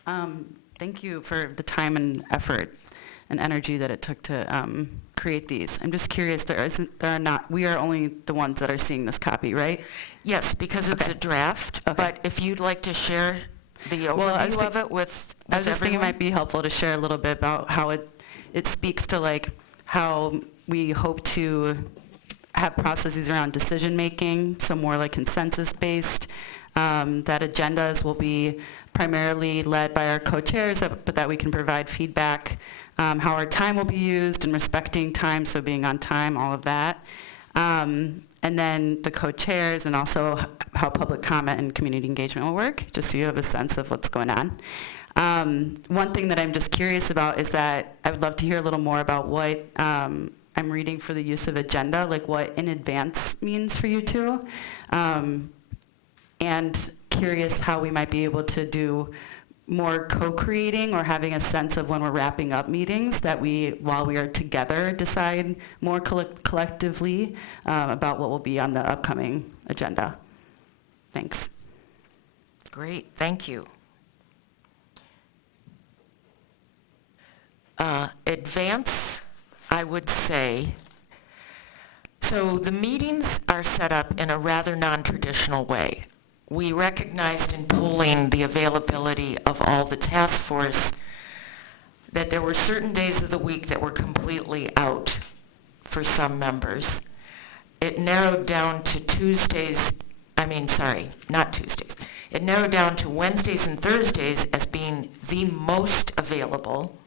Thank you for the time and effort and energy that it took to create these. I'm just curious, we are only the ones that are seeing this copy, right? Yes, because it's a draft, but if you'd like to share the overview of it with I was just thinking it everyone? might be helpful to share a little bit about how it speaks to like how we hope to have processes around decision making, so more like consensus based. That agendas will be primarily led by our co-chairs, but that we can provide feedback, how our time will be used and respecting time, so being on time, all of that. And then the co-chairs, and also how public comment and community engagement will work, just so you have a sense of what's going on. One thing that I'm just curious about is that I would love to hear a little more about what I'm reading for the use of agenda, like what in advance means for you two. And curious how we might be able to do more co-creating or having a sense of when we're wrapping up meetings that we, while we are together, decide more collectively about what will be on the upcoming agenda. Thanks. Great, thank you. Advance, I would say, so the meetings are set up in a rather non-traditional way. We recognized in polling the availability of all the task force that there were certain days of the week that were completely out for some members. It narrowed down to It narrowed down to Wednesdays and Thursdays as being the most available.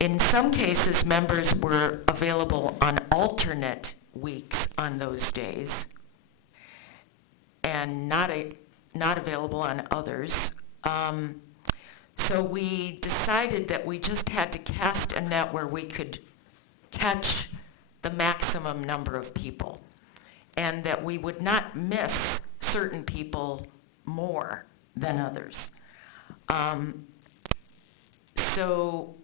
In some cases, members were available on alternate weeks on those days, and not available on others. So we decided that we just had to cast a net where we could catch the maximum number of people, and that we would not miss certain people more than others. So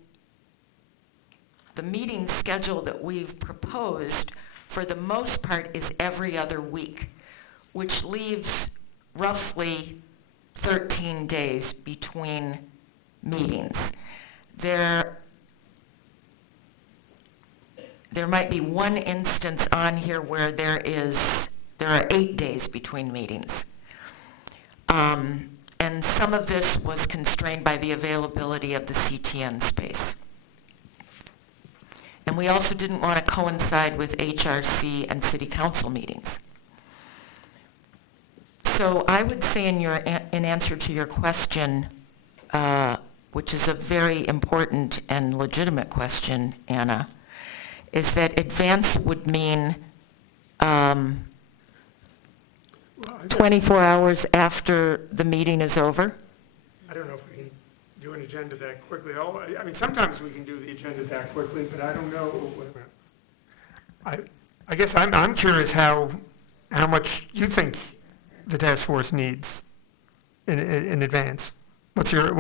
the meeting schedule that we've proposed, for the most part, is every other week, which leaves roughly 13 days between meetings. There might be one instance on here where there is There are 8 days between meetings. And some of this was constrained by the availability of the CTN space. And we also didn't want to coincide with HRC and city council meetings. So I would say in answer to your question, which is a very important and legitimate question, Anna, is that advance would mean 24 hours after the meeting is over? I don't know if we can do an agenda that quickly. I mean, sometimes we can do the agenda that quickly, but I don't know. I guess I'm curious how much you think the task force needs in advance. What's your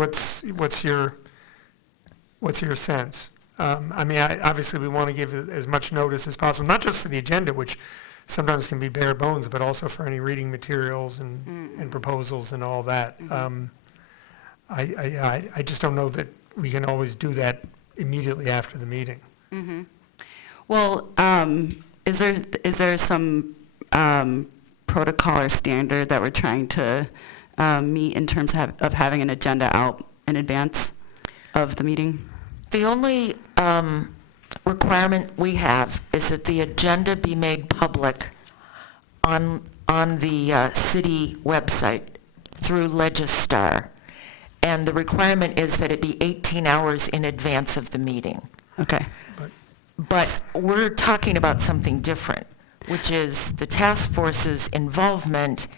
sense? I mean, obviously we want to give as much notice as possible, not just for the agenda, which sometimes can be bare bones, but also for any reading materials and proposals and all that. I just don't know that we can always do that immediately after the meeting. Well, is there some protocol or standard that we're trying to meet in terms of having an agenda out in advance of the meeting? The only requirement we have is that the agenda be made public on the city website through Legistar. And the requirement is that it be 18 hours in advance of the meeting. Okay. But we're talking about something different, which is the task force's involvement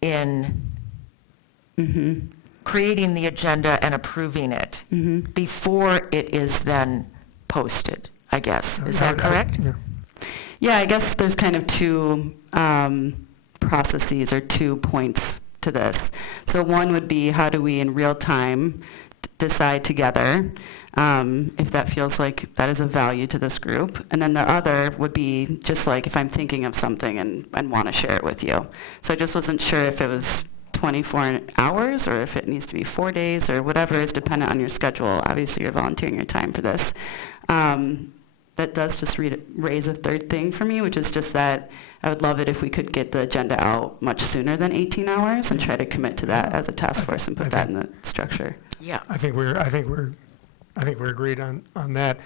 in creating the agenda and approving it before it is then posted, I guess. Is that correct? Yeah, I guess there's kind of two processes or 2 points to this. So one would be, how do we in real time decide together if that feels like that is of value to this group? And then the other would be just like if I'm thinking of something and want to share it with you. So I just wasn't sure if it was 24 hours or if it needs to be 4 days or whatever is dependent on your schedule. Obviously, you're volunteering your time for this. That does just raise a third thing for me, which is just that I would love it if we could get the agenda out much sooner than 18 hours and try to commit to that as a task force and put that in the structure. Yeah. I think we're agreed on that.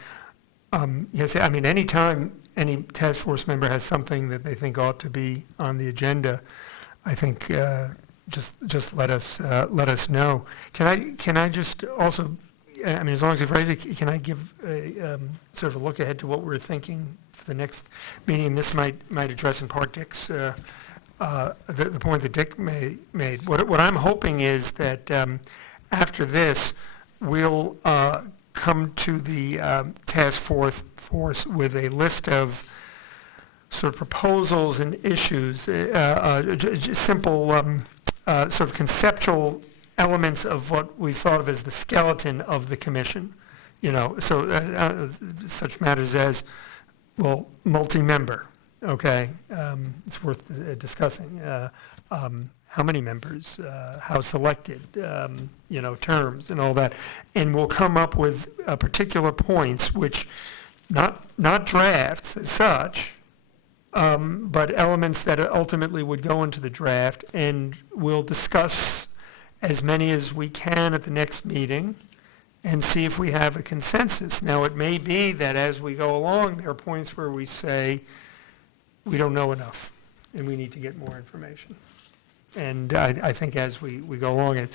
Yes, I mean, anytime any task force member has something that they think ought to be on the agenda, I think just let us know. Can I just also, I mean, as long as you've raised it, can I give a sort of a look ahead to what we're thinking for the next meeting? This might address in part Dick's the point that Dick made. What I'm hoping is that after this, we'll come to the task force with a list of sort of proposals and issues, simple sort of conceptual elements of what we thought of as the skeleton of the commission. So such matters as, well, multi-member, okay? It's worth discussing. How many members, how selected, terms and all that. And we'll come up with particular points which, not drafts as such, but elements that ultimately would go into the draft, and we'll discuss as many as we can at the next meeting and see if we have a consensus. Now, it may be that as we go along, there are points where we say, we don't know enough and we need to get more information. And I think as we go along, and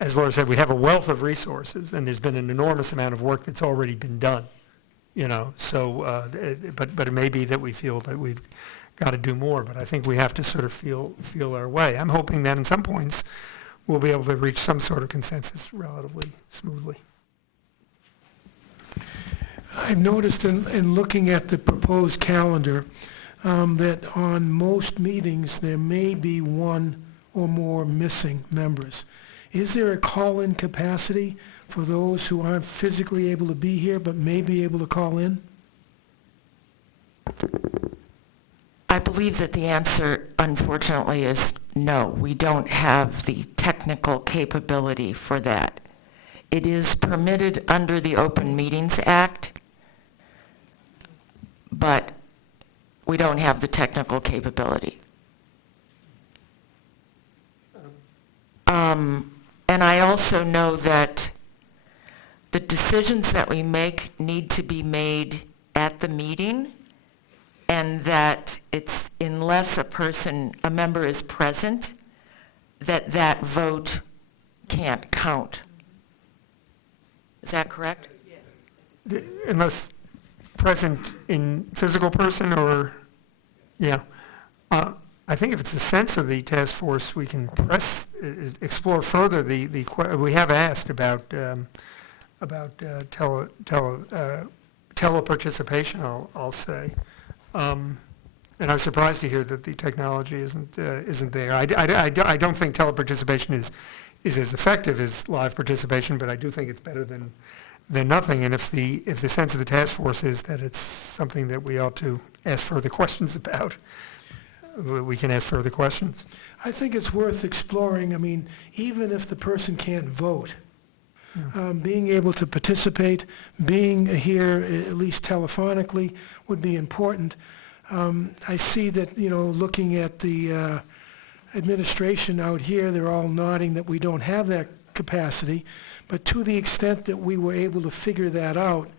as Laura said, we have a wealth of resources, and there's been an enormous amount of work that's already been done. So, but it may be that we feel that we've got to do more, but I think we have to sort of feel our way. I'm hoping that in some points we'll be able to reach some sort of consensus relatively smoothly. I've noticed in looking at the proposed calendar that on most meetings there may be one or more missing members. Is there a call-in capacity for those who aren't physically able to be here but may be able to call in? I believe that the answer, unfortunately, is no. We don't have the technical capability for that. It is permitted under the Open Meetings Act, but we don't have the technical capability. And I also know that the decisions that we make need to be made at the meeting, and that it's, unless a member is present, that vote can't count. Is that correct? Unless present in physical person or, yeah. I think if it's the sense of the task force, we can explore further we have asked about teleparticipation, I'll say. And I was surprised to hear that the technology isn't there. I don't think teleparticipation is as effective as live participation, but I do think it's better than nothing. And if the sense of the task force is that it's something that we ought to ask further questions about, we can ask further questions. I think it's worth exploring. I mean, even if the person can't vote, being able to participate, being here at least telephonically would be important. I see that, looking at the administration out here, they're all nodding that we don't have that capacity. But to the extent that we were able to figure that out,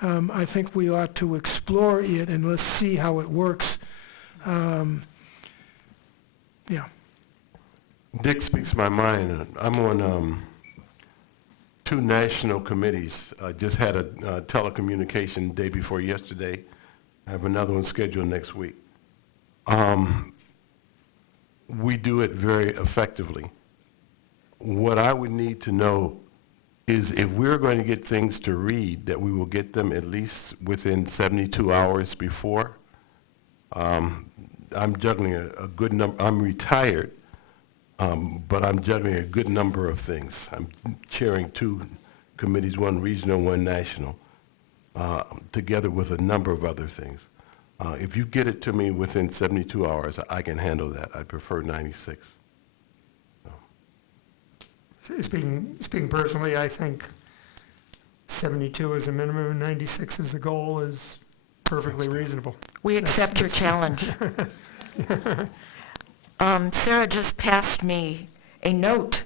I think we ought to explore it and let's see how it works. Yeah. Dick speaks my mind. I'm on 2 national committees. I just had a telecommunication day before yesterday. I have another one scheduled next week. We do it very effectively. What I would need to know is if we're going to get things to read, that we will get them at least within 72 hours before. I'm juggling a good number. I'm retired, but I'm juggling a good number of things. I'm chairing 2 committees, one regional, one national, together with a number of other things. If you get it to me within 72 hours, I can handle that. I prefer 96. Speaking personally, I think 72 is a minimum and 96 as a goal is perfectly reasonable. We accept your challenge. Sarah just passed me a note,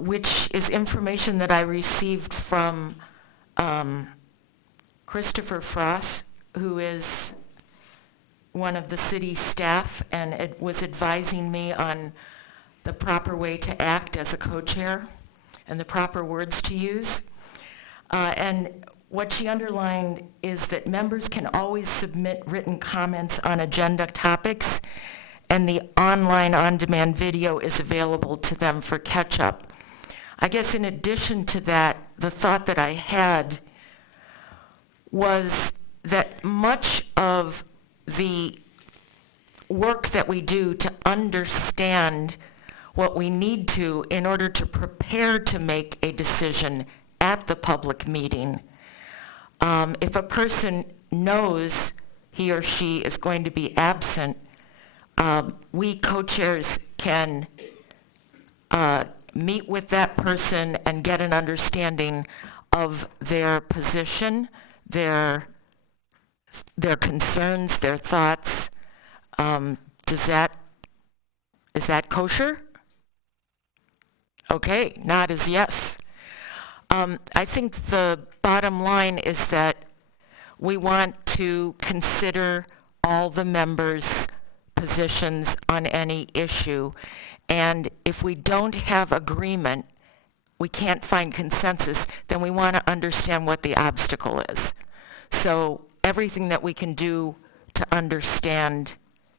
which is information that I received from Christopher Frost, who is one of the city staff, and it was advising me on the proper way to act as a co-chair and the proper words to use. And what she underlined is that members can always submit written comments on agenda topics, and the online on-demand video is available to them for catch-up. I guess in addition to that, the thought that I had was that much of the work that we do to understand what we need to in order to prepare to make a decision at the public meeting, if a person knows he or she is going to be absent, we co-chairs can meet with that person and get an understanding of their position, their concerns, their thoughts. Is that kosher? Okay, nod is yes. I think the bottom line is that we want to consider all the members' positions on any issue. And if we don't have agreement, we can't find consensus, then we want to understand what the obstacle is. So everything that we can do to understand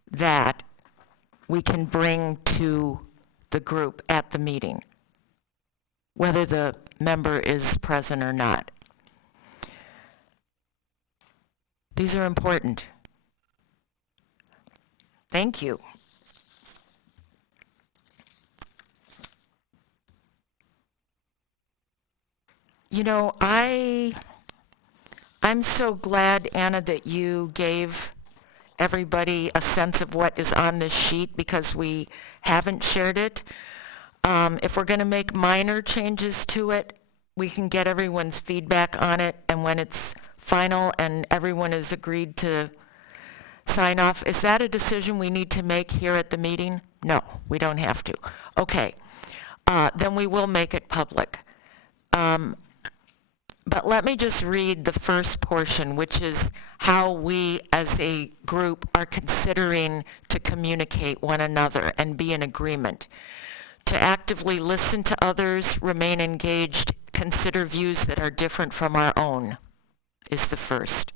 that, we can bring to the group at the meeting, whether the member is present or not. These are important. Thank you. You know, I'm so glad, Anna, that you gave everybody a sense of what is on this sheet, because we haven't shared it. If we're going to make minor changes to it, we can get everyone's feedback on it, and when it's final and everyone has agreed to sign off, is that a decision we need to make here at the meeting? No, we don't have to. Okay. then we will make it public. But let me just read the first portion, which is how we as a group are considering to communicate one another and be in agreement. To actively listen to others, remain engaged, consider views that are different from our own is the first.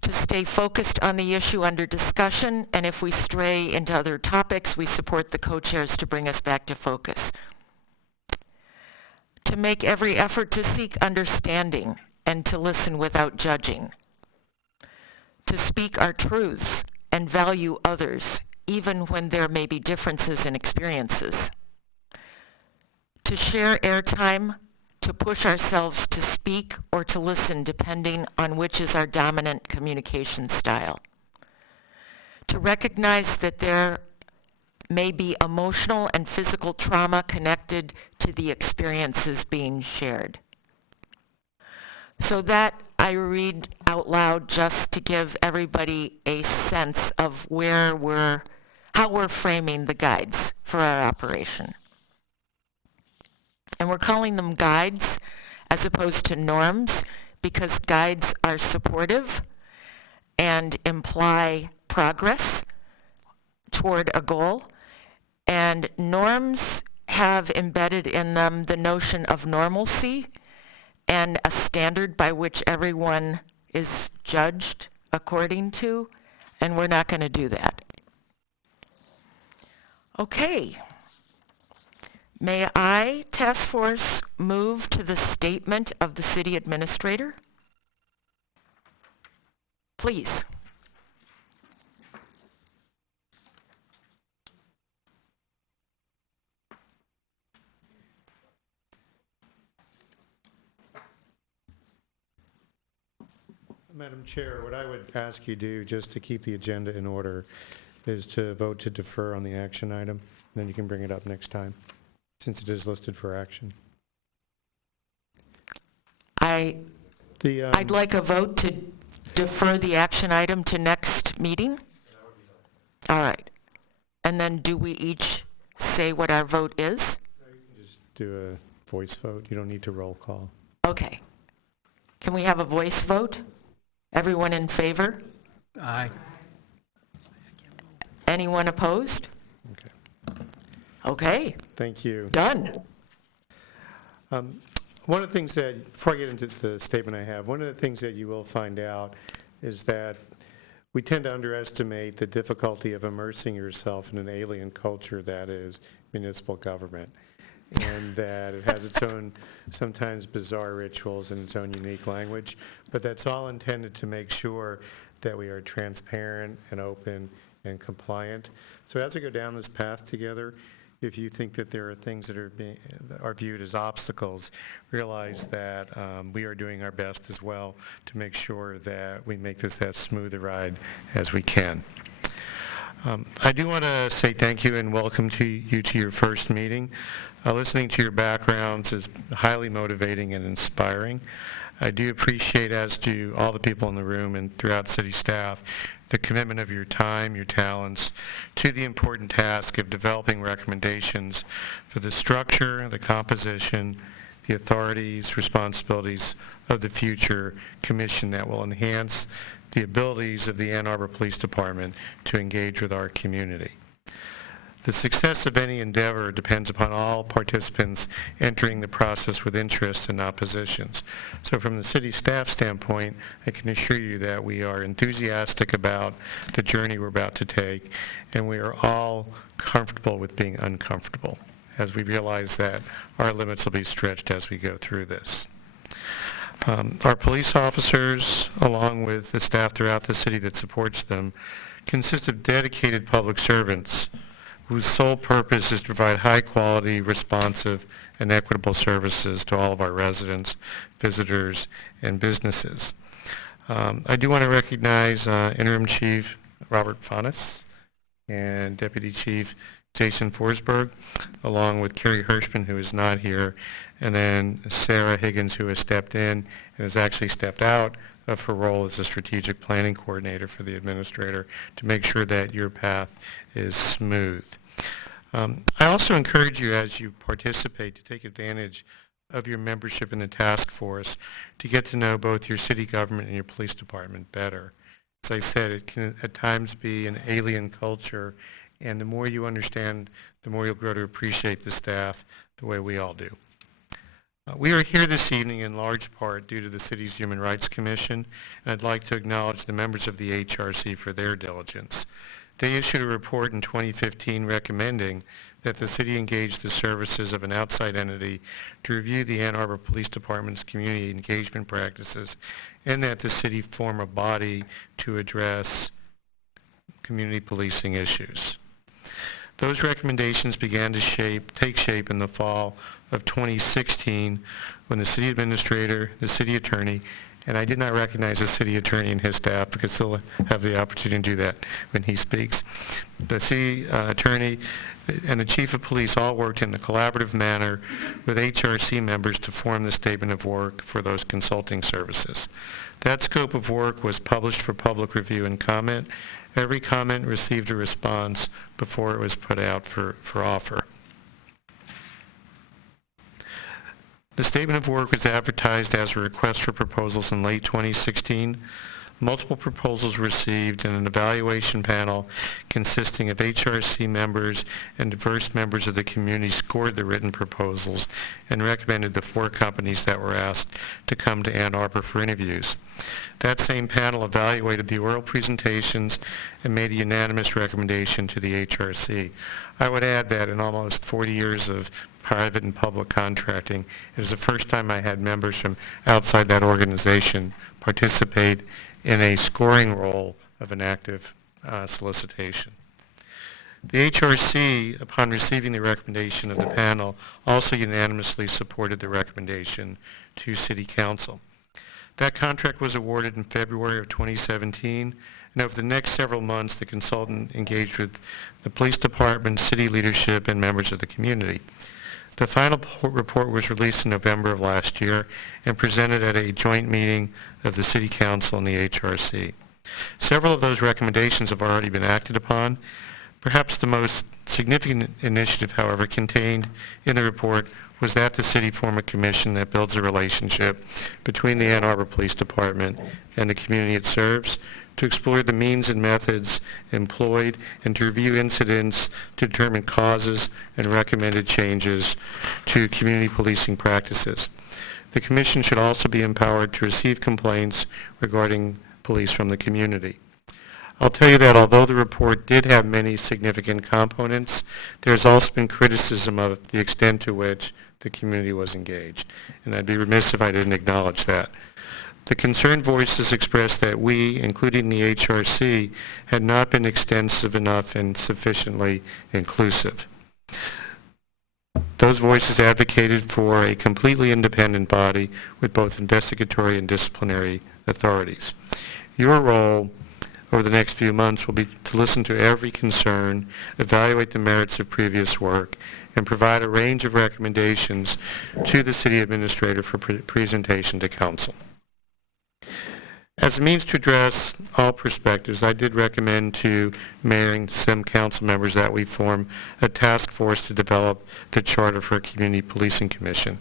To stay focused on the issue under discussion, and if we stray into other topics, we support the co-chairs to bring us back to focus. To make every effort to seek understanding and to listen without judging. To speak our truths and value others, even when there may be differences in experiences. To share airtime, to push ourselves to speak or to listen, depending on which is our dominant communication style. To recognize that there may be emotional and physical trauma connected to the experiences being shared. So that I read out loud just to give everybody a sense of how we're framing the guides for our operation. And we're calling them guides as opposed to norms because guides are supportive and imply progress toward a goal. And norms have embedded in them the notion of normalcy and a standard by which everyone is judged according to, and we're not going to do that. Okay. May I, Task Force, move to the statement of the City Administrator? Please. Madam Chair, what I would ask you to do, just to keep the agenda in order, is to vote to defer on the action item. Then you can bring it up next time, since it is listed for action. I'd like a vote to defer the action item to next meeting? All right. And then do we each say what our vote is? No, you can just do a voice vote. You don't need to roll call. Okay. Can we have a voice vote? Everyone in favor? Aye. Anyone opposed? Okay. Okay. Thank you. Done. One of the things that, before I get into the statement I have, one of the things that you will find out is that we tend to underestimate the difficulty of immersing yourself in an alien culture that is municipal government, and that it has its own sometimes bizarre rituals and its own unique language, but that's all intended to make sure that we are transparent and open and compliant. So as we go down this path together, if you think that there are things that are viewed as obstacles, realize that we are doing our best as well to make sure that we make this as smooth a ride as we can. I do want to say thank you and welcome to you to your first meeting. Listening to your backgrounds is highly motivating and inspiring. I do appreciate, as do all the people in the room and throughout city staff, the commitment of your time, your talents, to the important task of developing recommendations for the structure, the composition, the authorities, responsibilities of the future commission that will enhance the abilities of the Ann Arbor Police Department to engage with our community. The success of any endeavor depends upon all participants entering the process with interest and not positions. So from the city staff standpoint, I can assure you that we are enthusiastic about the journey we're about to take, and we are all comfortable with being uncomfortable, as we realize that our limits will be stretched as we go through this. Our police officers, along with the staff throughout the city that supports them, consist of dedicated public servants whose sole purpose is to provide high-quality, responsive, and equitable services to all of our residents, visitors, and businesses. I do want to recognize Interim Chief Robert Faunus and Deputy Chief Jason Forsberg, along with Carrie Hirschman, who is not here, and then Sarah Higgins, who has stepped in and has actually stepped out of her role as a strategic planning coordinator for the administrator to make sure that your path is smooth. I also encourage you as you participate to take advantage of your membership in the task force to get to know both your city government and your police department better. As I said, it can at times be an alien culture, and the more you understand, the more you'll grow to appreciate the staff the way we all do. We are here this evening in large part due to the city's Human Rights Commission, and I'd like to acknowledge the members of the HRC for their diligence. They issued a report in 2015 recommending that the city engage the services of an outside entity to review the Ann Arbor Police Department's community engagement practices, and that the city form a body to address community policing issues. Those recommendations began to take shape in the fall of 2016 when the city administrator, the city attorney, and I did not recognize the city attorney and his staff because he'll have the opportunity to do that when he speaks. The city attorney and the chief of police all worked in a collaborative manner with HRC members to form the statement of work for those consulting services. That scope of work was published for public review and comment. Every comment received a response before it was put out for offer. The statement of work was advertised as a request for proposals in late 2016. Multiple proposals were received, and an evaluation panel consisting of HRC members and diverse members of the community scored the written proposals and recommended the 4 companies that were asked to come to Ann Arbor for interviews. That same panel evaluated the oral presentations and made a unanimous recommendation to the HRC. I would add that in almost 40 years of private and public contracting, it was the first time I had members from outside that organization participate in a scoring role of an active solicitation. The HRC, upon receiving the recommendation of the panel, also unanimously supported the recommendation to City Council. That contract was awarded in February of 2017, and over the next several months, the consultant engaged with the police department, city leadership, and members of the community. The final report was released in November of last year and presented at a joint meeting of the City Council and the HRC. Several of those recommendations have already been acted upon. Perhaps the most significant initiative, however, contained in the report was that the city form a commission that builds a relationship between the Ann Arbor Police Department and the community it serves to explore the means and methods employed and to review incidents to determine causes and recommended changes to community policing practices. The commission should also be empowered to receive complaints regarding police from the community. I'll tell you that although the report did have many significant components, there's also been criticism of the extent to which the community was engaged, and I'd be remiss if I didn't acknowledge that. The concerned voices expressed that we, including the HRC, had not been extensive enough and sufficiently inclusive. Those voices advocated for a completely independent body with both investigatory and disciplinary authorities. Your role over the next few months will be to listen to every concern, evaluate the merits of previous work, and provide a range of recommendations to the city administrator for presentation to council. As a means to address all perspectives, I did recommend to Mayor and some council members that we form a task force to develop the charter for a community policing commission.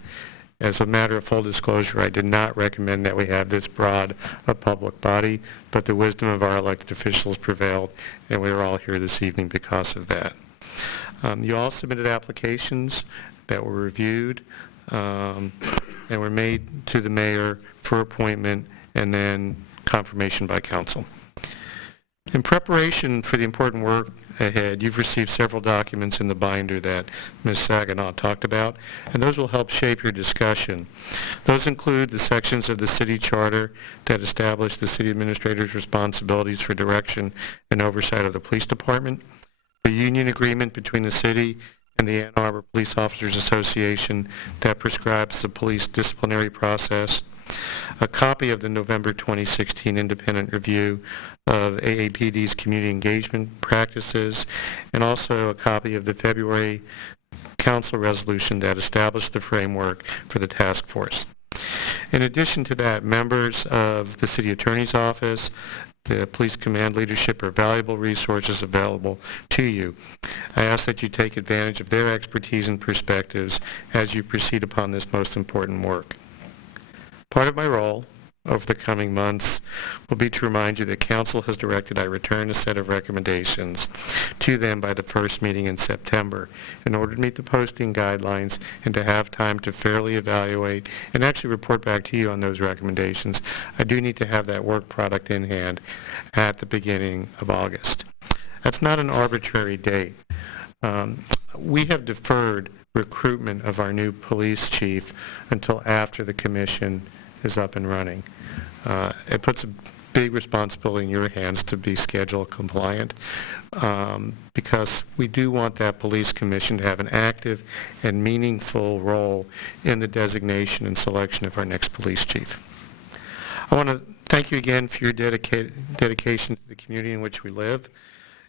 As a matter of full disclosure, I did not recommend that we have this broad a public body, but the wisdom of our elected officials prevailed, and we are all here this evening because of that. You all submitted applications that were reviewed and were made to the mayor for appointment and then confirmation by council. In preparation for the important work ahead, you've received several documents in the binder that Ms. Saginaw talked about, and those will help shape your discussion. Those include the sections of the city charter that establish the city administrator's responsibilities for direction and oversight of the police department, the union agreement between the city and the Ann Arbor Police Officers Association that prescribes the police disciplinary process, a copy of the November 2016 independent review of AAPD's community engagement practices, and also a copy of the February council resolution that established the framework for the task force. In addition to that, members of the city attorney's office, the police command leadership are valuable resources available to you. I ask that you take advantage of their expertise and perspectives as you proceed upon this most important work. Part of my role over the coming months will be to remind you that Council has directed I return a set of recommendations to them by the first meeting in September in order to meet the posting guidelines and to have time to fairly evaluate and actually report back to you on those recommendations. I do need to have that work product in hand at the beginning of August. That's not an arbitrary date. We have deferred recruitment of our new police chief until after the commission is up and running. It puts a big responsibility in your hands to be schedule compliant because we do want that police commission to have an active and meaningful role in the designation and selection of our next police chief. I want to thank you again for your dedication to the community in which we live.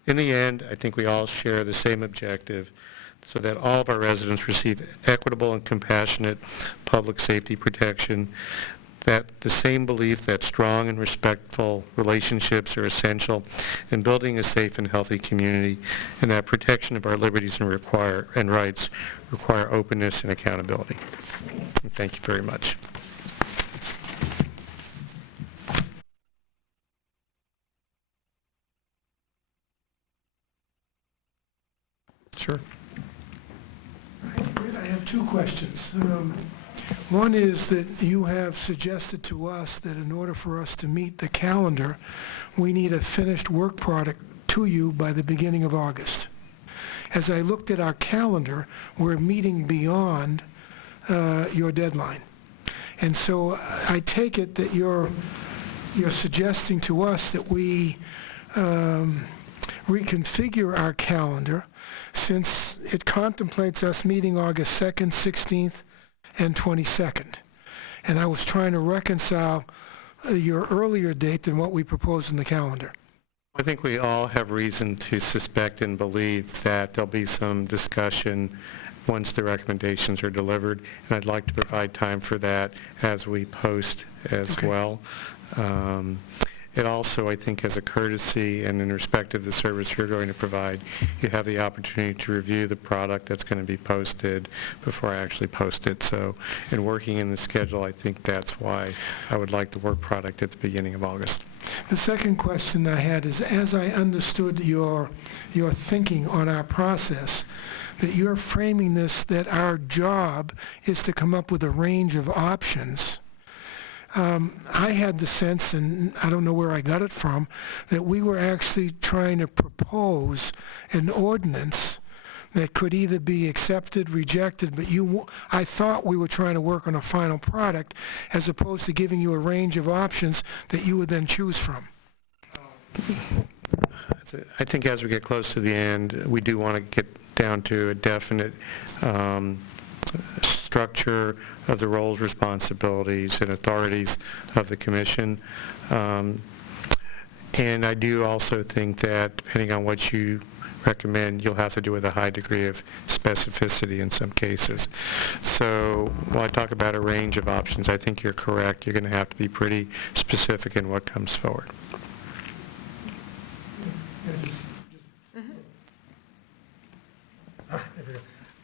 In the end, I think we all share the same objective so that all of our residents receive equitable and compassionate public safety protection, that the same belief that strong and respectful relationships are essential in building a safe and healthy community, and that protection of our liberties and rights require openness and accountability. And thank you very much. Sure. I have two questions. One is that you have suggested to us that in order for us to meet the calendar, we need a finished work product to you by the beginning of August. As I looked at our calendar, we're meeting beyond your deadline. And so I take it that you're suggesting to us that we reconfigure our calendar since it contemplates us meeting August 2nd, 16th, and 22nd. And I was trying to reconcile your earlier date than what we proposed in the calendar. I think we all have reason to suspect and believe that there'll be some discussion once the recommendations are delivered, and I'd like to provide time for that as we post as well. It also, I think, as a courtesy and in respect of the service you're going to provide, you have the opportunity to review the product that's going to be posted before I actually post it. So in working in the schedule, I think that's why I would like the work product at the beginning of August. The second question I had is, as I understood your thinking on our process, that you're framing this that our job is to come up with a range of options. I had the sense, and I don't know where I got it from, that we were actually trying to propose an ordinance that could either be accepted, rejected, but I thought we were trying to work on a final product as opposed to giving you a range of options that you would then choose from. I think as we get close to the end, we do want to get down to a definite structure of the roles, responsibilities, and authorities of the commission. And I do also think that depending on what you recommend, you'll have to do with a high degree of specificity in some cases. So when I talk about a range of options, I think you're correct. You're going to have to be pretty specific in what comes forward.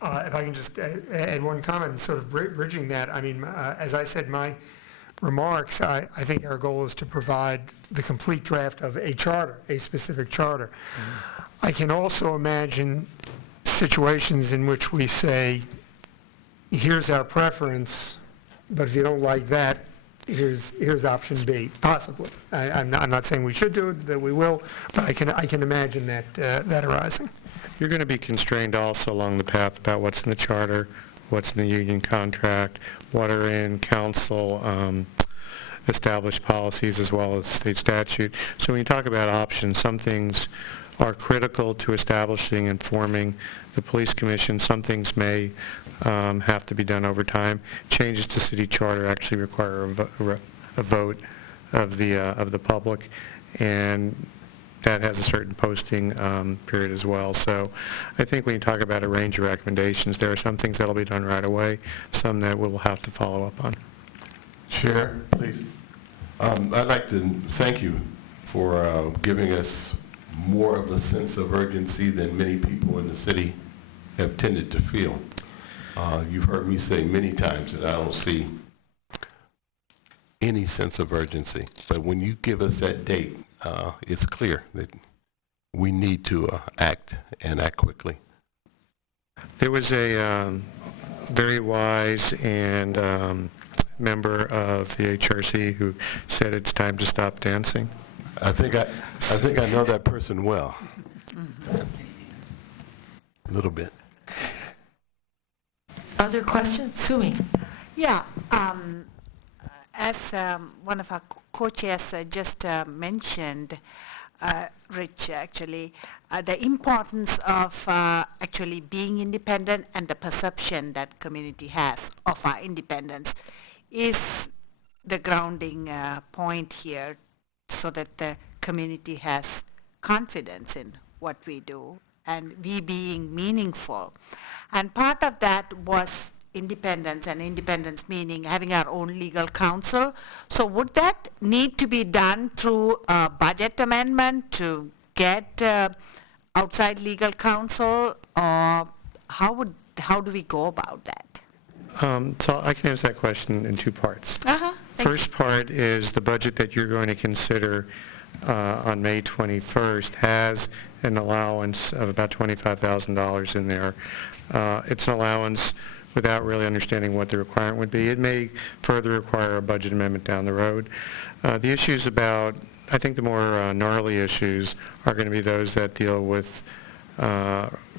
If I can just add one comment, sort of bridging that, I mean, as I said in my remarks, I think our goal is to provide the complete draft of a charter, a specific charter. Mm-hmm. I can also imagine situations in which we say, here's our preference, but if you don't like that, here's option B, possibly. I'm not saying we should do it, that we will, but I can imagine that arising. You're going to be constrained also along the path about what's in the charter, what's in the union contract, what are in council established policies as well as state statute. So when you talk about options, some things are critical to establishing and forming the police commission. Some things may have to be done over time. Changes to city charter actually require a vote of the public, and that has a certain posting period as well. So I think when you talk about a range of recommendations, there are some things that will be done right away, some that we'll have to follow up on. Chair, please. I'd like to thank you for giving us more of a sense of urgency than many people in the city have tended to feel. You've heard me say many times that I don't see any sense of urgency. But when you give us that date, it's clear that we need to act, and act quickly. There was a very wise and member of the HRC who said it's time to stop dancing. I think I know that person well. A little bit. Other questions? Sui? Yeah, as one of our co-chairs just mentioned, Rich, actually, the importance of actually being independent and the perception that community has of our independence is the grounding point here, so that the community has confidence in what we do and we being meaningful. And part of that was independence, and independence meaning having our own legal counsel. So would that need to be done through a budget amendment to get outside legal counsel, or how do we go about that? So I can answer that question in two parts. First part is the budget that you're going to consider on May 21st has an allowance of about $25,000 in there. It's an allowance without really understanding what the requirement would be. It may further require a budget amendment down the road. The issues about, I think the more gnarly issues are going to be those that deal with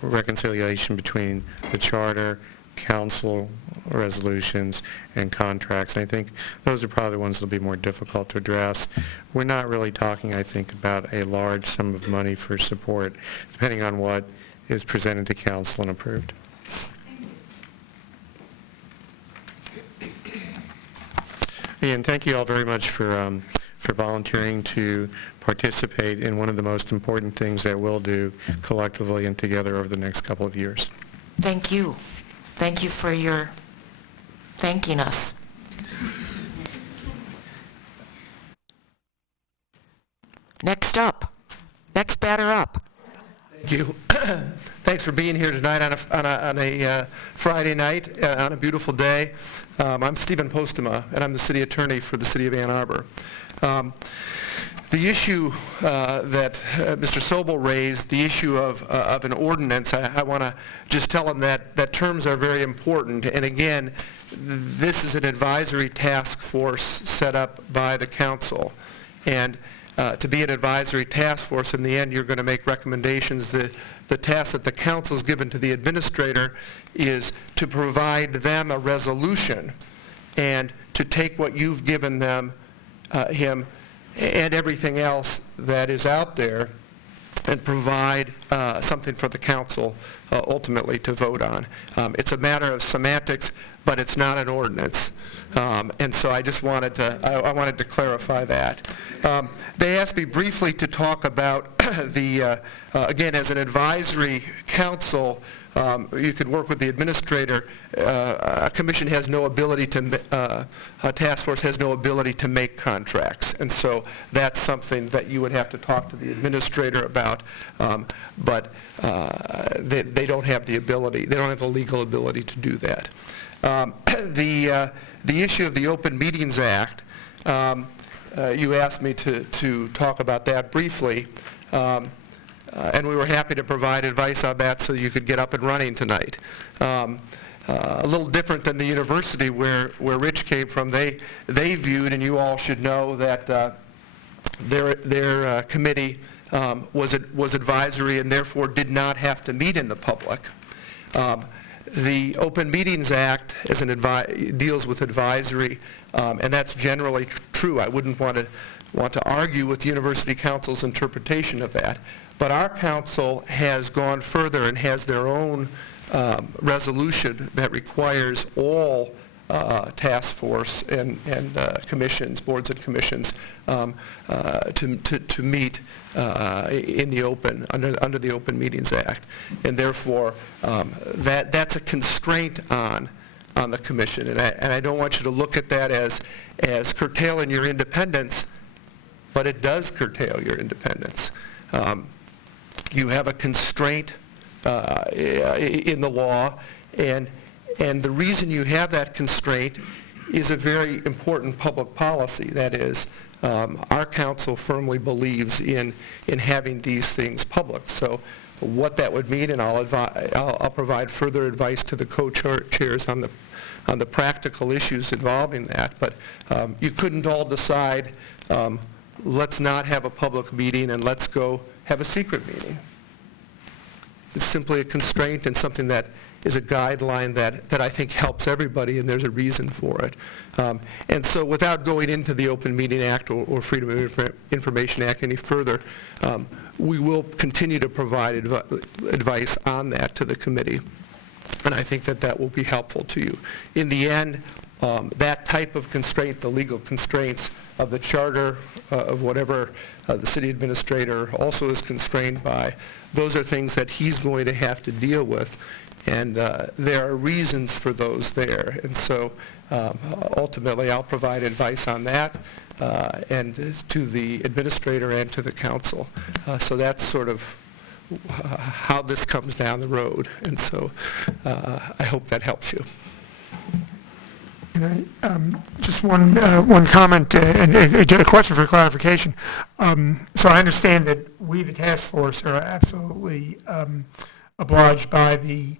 reconciliation between the charter, council resolutions, and contracts. And I think those are probably the ones that will be more difficult to address. We're not really talking, I think, about a large sum of money for support, depending on what is presented to council and approved. And thank you all very much for volunteering to participate in one of the most important things that we'll do collectively and together over the next couple of years. Thank you. Thank you for your thanking us. Next batter up. Thank you. Thanks for being here tonight on a Friday night, on a beautiful day. I'm Stephen Postema, and I'm the city attorney for the city of Ann Arbor. The issue that Mr. Sobel raised, the issue of an ordinance, I want to just tell him that terms are very important. And again, this is an advisory task force set up by the council. And to be an advisory task force, in the end, you're going to make recommendations. The task that the council's given to the administrator is to provide them a resolution and to take what you've given them, him, and everything else that is out there and provide something for the council ultimately to vote on. It's a matter of semantics, but it's not an ordinance. And so I just wanted to clarify that. They asked me briefly to talk about again, as an advisory council, you could work with the administrator. A commission has no ability to, a task force has no ability to make contracts. And so that's something that you would have to talk to the administrator about. But they don't have the ability, they don't have the legal ability to do that. The issue of the Open Meetings Act, you asked me to talk about that briefly. And we were happy to provide advice on that so you could get up and running tonight. A little different than the university where Rich came from. They viewed, and you all should know, that their committee was advisory and therefore did not have to meet in the public. The Open Meetings Act deals with advisory, and that's generally true. I wouldn't want to argue with the University Council's interpretation of that. But our council has gone further and has their own resolution that requires all task force and commissions, boards and commissions, to meet in the open, under the Open Meetings Act. And therefore, that's a constraint on the commission. And I don't want you to look at that as curtailing your independence, but it does curtail your independence. You have a constraint in the law, and the reason you have that constraint is a very important public policy. That is, our council firmly believes in having these things public. So what that would mean, and I'll provide further advice to the co-chairs on the practical issues involving that, but you couldn't all decide, let's not have a public meeting and let's go have a secret meeting. It's simply a constraint and something that is a guideline that I think helps everybody, and there's a reason for it. And so without going into the Open Meeting Act or Freedom of Information Act any further, we will continue to provide advice on that to the committee, and I think that will be helpful to you. In the end, that type of constraint, the legal constraints of the charter, of whatever the city administrator also is constrained by, those are things that he's going to have to deal with, and there are reasons for those there. And so ultimately I'll provide advice on that and to the administrator and to the council. So that's sort of how this comes down the road, and so I hope that helps you. Just one comment and a question for clarification. So I understand that we, the task force, are absolutely obliged by the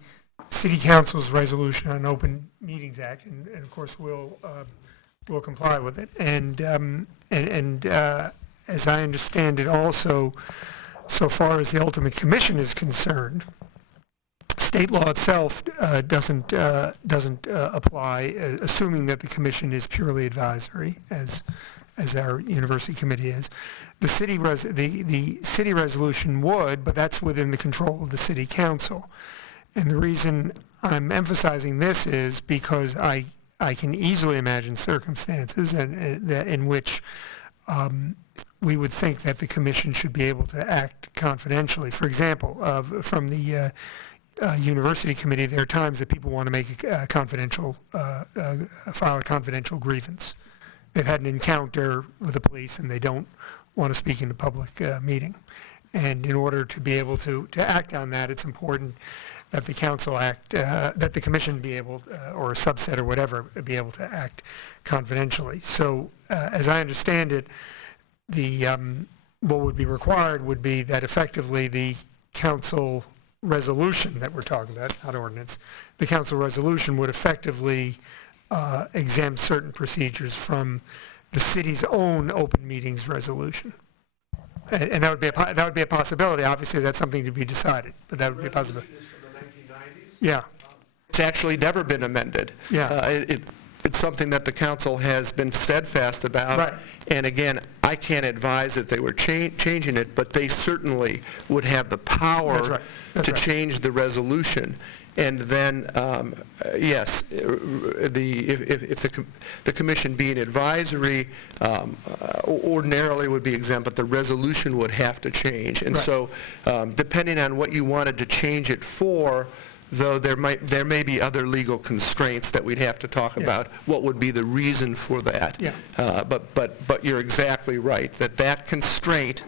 City Council's resolution on Open Meetings Act, and of course we'll comply with it. And as I understand it, also, so far as the ultimate commission is concerned, state law itself doesn't apply, assuming that the commission is purely advisory, as our university committee is. The city resolution would, but that's within the control of the city council. And the reason I'm emphasizing this is because I can easily imagine circumstances in which we would think that the commission should be able to act confidentially. For example, from the university committee, there are times that people want to make a confidential, file a confidential grievance. They've had an encounter with the police and they don't want to speak in a public meeting. And in order to be able to act on that, it's important that the council act, that the commission be able, or a subset or whatever, be able to act confidentially. So as I understand it, what would be required would be that effectively the council resolution that we're talking about, not ordinance, the council resolution would effectively exempt certain procedures from the city's own open meetings resolution. And that would be a possibility. Obviously, that's something to be decided, but that would be a possibility. Yeah. It's actually never been amended. Yeah. It's something that the council has been steadfast about. Right. And again, I can't advise that they were changing it, but they certainly would have the power to change the resolution. And then, yes, if the commission being advisory ordinarily would be exempt, but the resolution would have to change. And so depending on what you wanted to change it for, though there may be other legal constraints that we'd have to talk about, what would be the reason for that. Yeah. But you're exactly right, that constraint,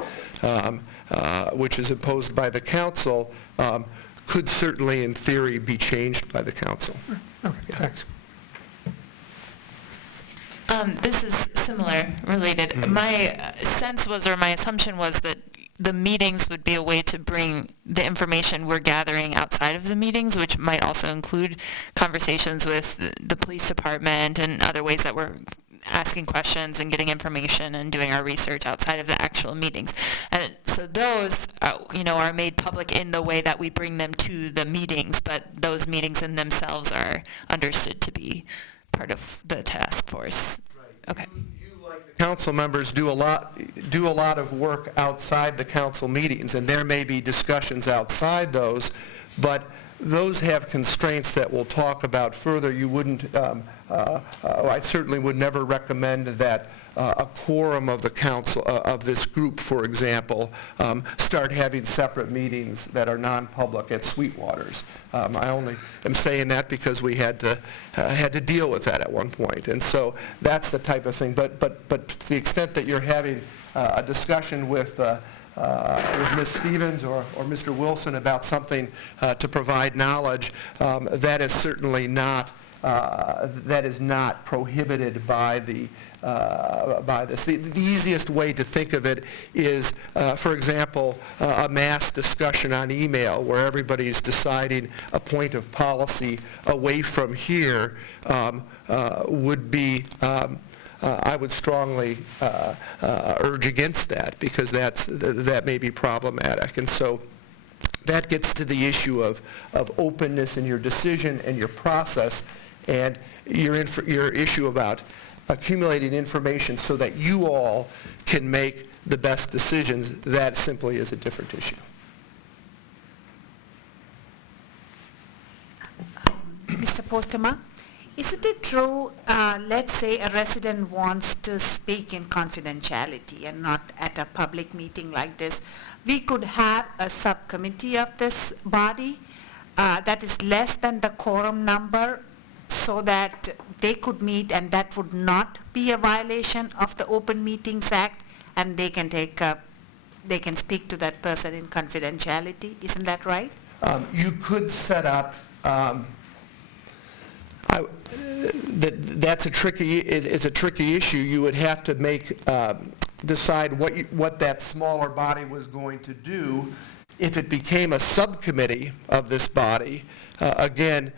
which is imposed by the council, could certainly, in theory, be changed by the council. Okay, thanks. This is similar, related. My sense was, or my assumption was, that the meetings would be a way to bring the information we're gathering outside of the meetings, which might also include conversations with the police department and other ways that we're asking questions and getting information and doing our research outside of the actual meetings. And so those, are made public in the way that we bring them to the meetings, but those meetings in themselves are understood to be part of the task force. Okay. Council members do a lot of work outside the council meetings, and there may be discussions outside those, but those have constraints that we'll talk about further. You wouldn't, I certainly would never recommend that a quorum of the council, of this group, for example, start having separate meetings that are non-public at Sweetwater's. I only am saying that because we had to deal with that at one point, and so that's the type of thing. But to the extent that you're having a discussion with Ms. Stevens or Mr. Wilson about something to provide knowledge, that is certainly not prohibited by by this. The easiest way to think of it is, for example, a mass discussion on email where everybody's deciding a point of policy away from here would be I would strongly urge against that, because that may be problematic. And so that gets to the issue of openness in your decision and your process, and your issue about accumulating information so that you all can make the best decisions. That simply is a different issue. Mr. Postema, isn't it true, let's say a resident wants to speak in confidentiality and not at a public meeting like this, we could have a subcommittee of this body that is less than the quorum number, so that they could meet and that would not be a violation of the Open Meetings Act, and they can speak to that person in confidentiality. Isn't that right? You could set up that's a tricky issue. You would have to decide what that smaller body was going to do. If it became a subcommittee of this body, again,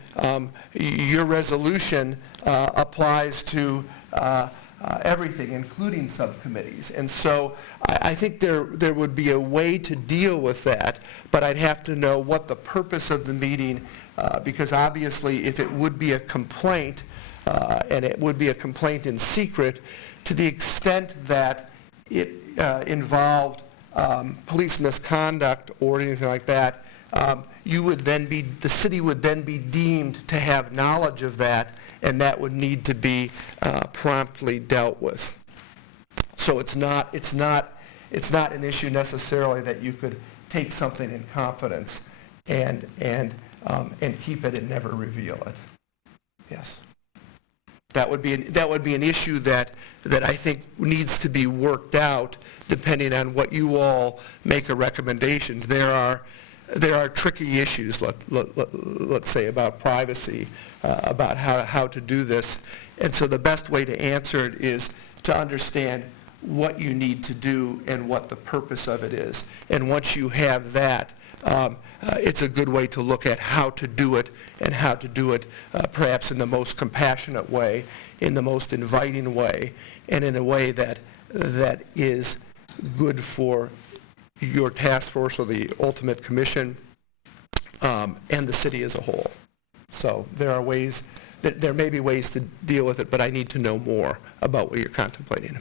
your resolution applies to everything, including subcommittees. And so I think there would be a way to deal with that, but I'd have to know what the purpose of the meeting, because obviously if it would be a complaint, and it would be a complaint in secret, to the extent that it involved police misconduct or anything like that, the city would then be deemed to have knowledge of that, and that would need to be promptly dealt with. So it's not an issue necessarily that you could take something in confidence and keep it and never reveal it. Yes. That would be an issue that I think needs to be worked out depending on what you all make a recommendation. There are tricky issues, let's say, about privacy, about how to do this. And so the best way to answer it is to understand what you need to do and what the purpose of it is. And once you have that, it's a good way to look at how to do it, and how to do it perhaps in the most compassionate way, in the most inviting way, and in a way that is good for your task force or the ultimate commission and the city as a whole. So there may be ways to deal with it, but I need to know more about what you're contemplating.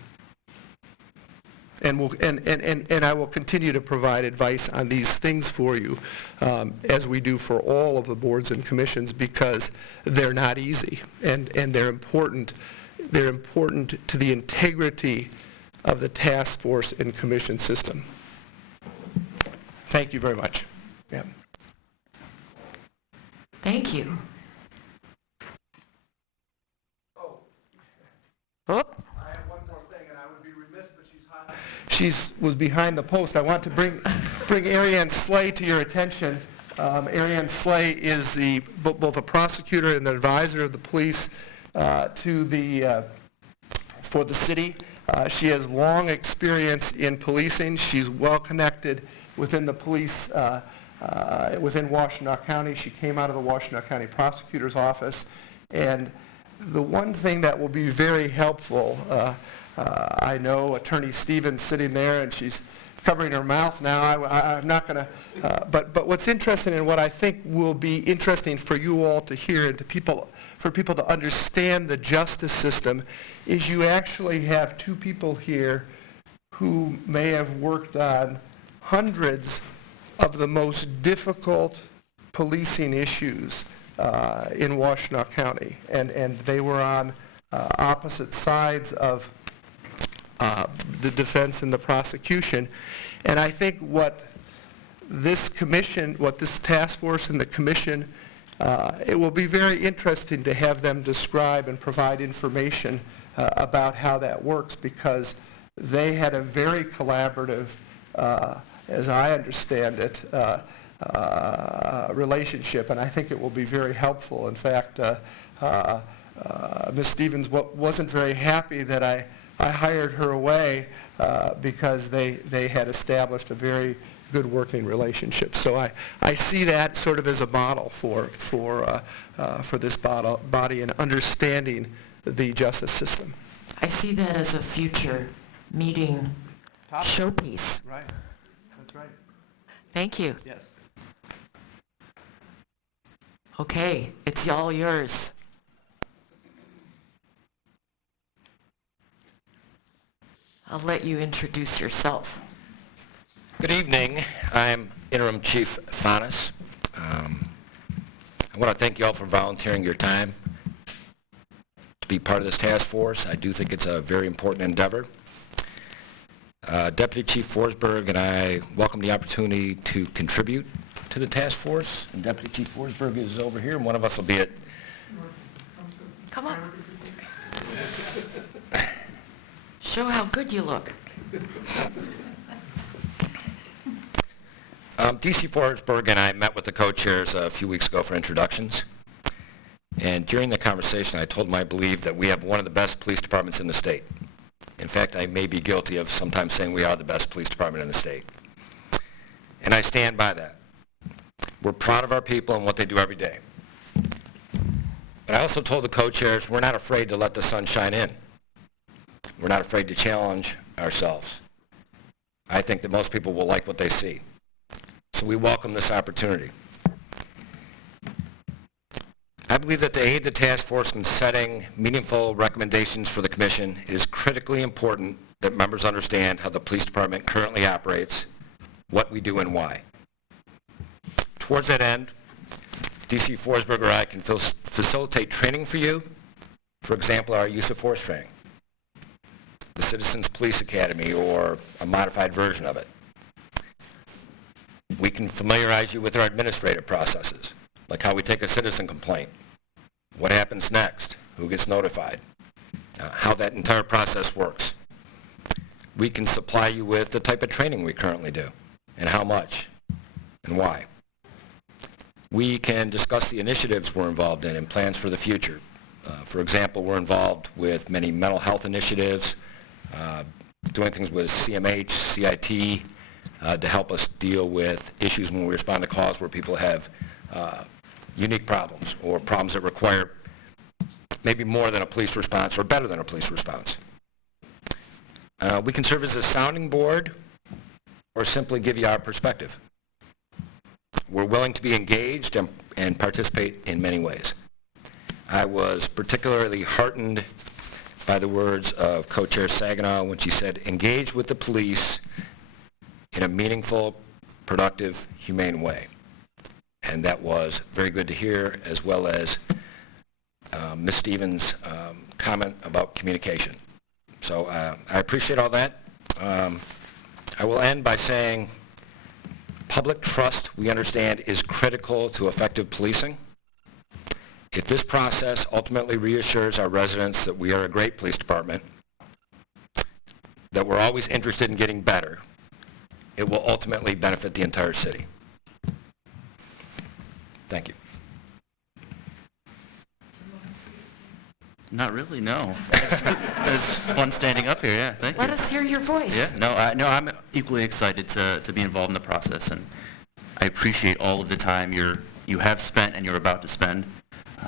And I will continue to provide advice on these things for you, as we do for all of the boards and commissions, because they're not easy, and they're important. They're important to the integrity of the task force and commission system. Thank you very much. Yeah. Thank you. Oh. Oop. I have one more thing, and I would be remiss, but she was behind the post. I want to bring Ariane Slay to your attention. Ariane Slay is both a prosecutor and the advisor of the police for the city. She has long experience in policing. She's well connected within the police, within Washtenaw County. She came out of the Washtenaw County Prosecutor's Office. And the one thing that will be very helpful, I know Attorney Stevens sitting there, and she's covering her mouth now. I'm not going to, but what's interesting, and what I think will be interesting for you all to hear, and for people to understand the justice system, is you actually have two people here who may have worked on hundreds of the most difficult policing issues in Washtenaw County, and they were on opposite sides of the defense and the prosecution. And I think what this commission, what this task force and the commission, it will be very interesting to have them describe and provide information about how that works, because they had a very collaborative, as I understand it, relationship, and I think it will be very helpful. In fact, Ms. Stevens wasn't very happy that I hired her away because they had established a very good working relationship. So I see that sort of as a model for this body in understanding the justice system. I see that as a future meeting showpiece. Right. That's right. Thank you. Yes. Okay, it's all yours. I'll let you introduce yourself. Good evening. I'm Interim Chief Fanas. I want to thank you all for volunteering your time to be part of this task force. I do think it's a very important endeavor. Deputy Chief Forsberg and I welcome the opportunity to contribute to the task force. And Deputy Chief Forsberg is over here, and one of us will be at... Come on. Show how good you look. DC Forsberg and I met with the co-chairs a few weeks ago for introductions. And during the conversation, I told them I believe that we have one of the best police departments in the state. In fact, I may be guilty of sometimes saying we are the best police department in the state. And I stand by that. We're proud of our people and what they do every day. But I also told the co-chairs we're not afraid to let the sun shine in. We're not afraid to challenge ourselves. I think that most people will like what they see. So we welcome this opportunity. I believe that to aid the task force in setting meaningful recommendations for the Commission, it is critically important that members understand how the police department currently operates, what we do, and why. Towards that end, DC Forsberg or I can facilitate training for you. For example, our use of force training, the Citizens Police Academy, or a modified version of it. We can familiarize you with our administrative processes, like how we take a citizen complaint, what happens next, who gets notified, how that entire process works. We can supply you with the type of training we currently do, and how much, and why. We can discuss the initiatives we're involved in and plans for the future. For example, we're involved with many mental health initiatives, doing things with CMH, CIT, to help us deal with issues when we respond to calls where people have unique problems or problems that require maybe more than a police response or better than a police response. We can serve as a sounding board or simply give you our perspective. We're willing to be engaged and participate in many ways. I was particularly heartened by the words of Co-Chair Saginaw when she said, engage with the police in a meaningful, productive, humane way. And that was very good to hear, as well as Ms. Stevens' comment about communication. So I appreciate all that. I will end by saying public trust, we understand, is critical to effective policing. If this process ultimately reassures our residents that we are a great police department, that we're always interested in getting better, it will ultimately benefit the entire city. Thank you. Not really, no. It's fun standing up here, yeah, thank you. Let us hear your voice. Yeah, no, I'm equally excited to be involved in the process, and I appreciate all of the time you have spent and you're about to spend,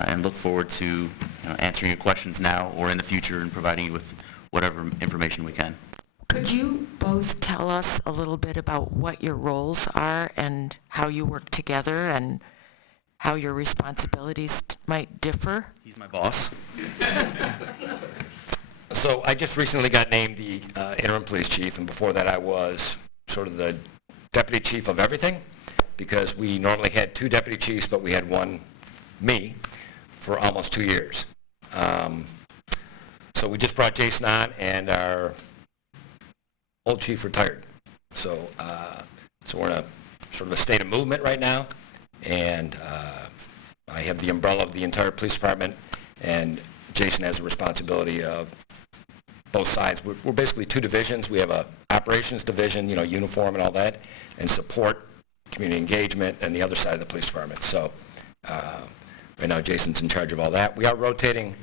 and look forward to answering your questions now or in the future and providing you with whatever information we can. Could you both tell us a little bit about what your roles are and how you work together and how your responsibilities might differ? He's my boss. So I just recently got named the interim police chief, and before that I was sort of the deputy chief of everything, because we normally had 2 deputy chiefs, but we had one, me, for almost 2 years. So we just brought Jason on, and our old chief retired. So we're in a sort of a state of movement right now, and I have the umbrella of the entire police department, and Jason has the responsibility of both sides. We're basically two divisions. We have a operations division, uniform and all that, and support, community engagement, and the other side of the police department. So right now Jason's in charge of all that. We are rotating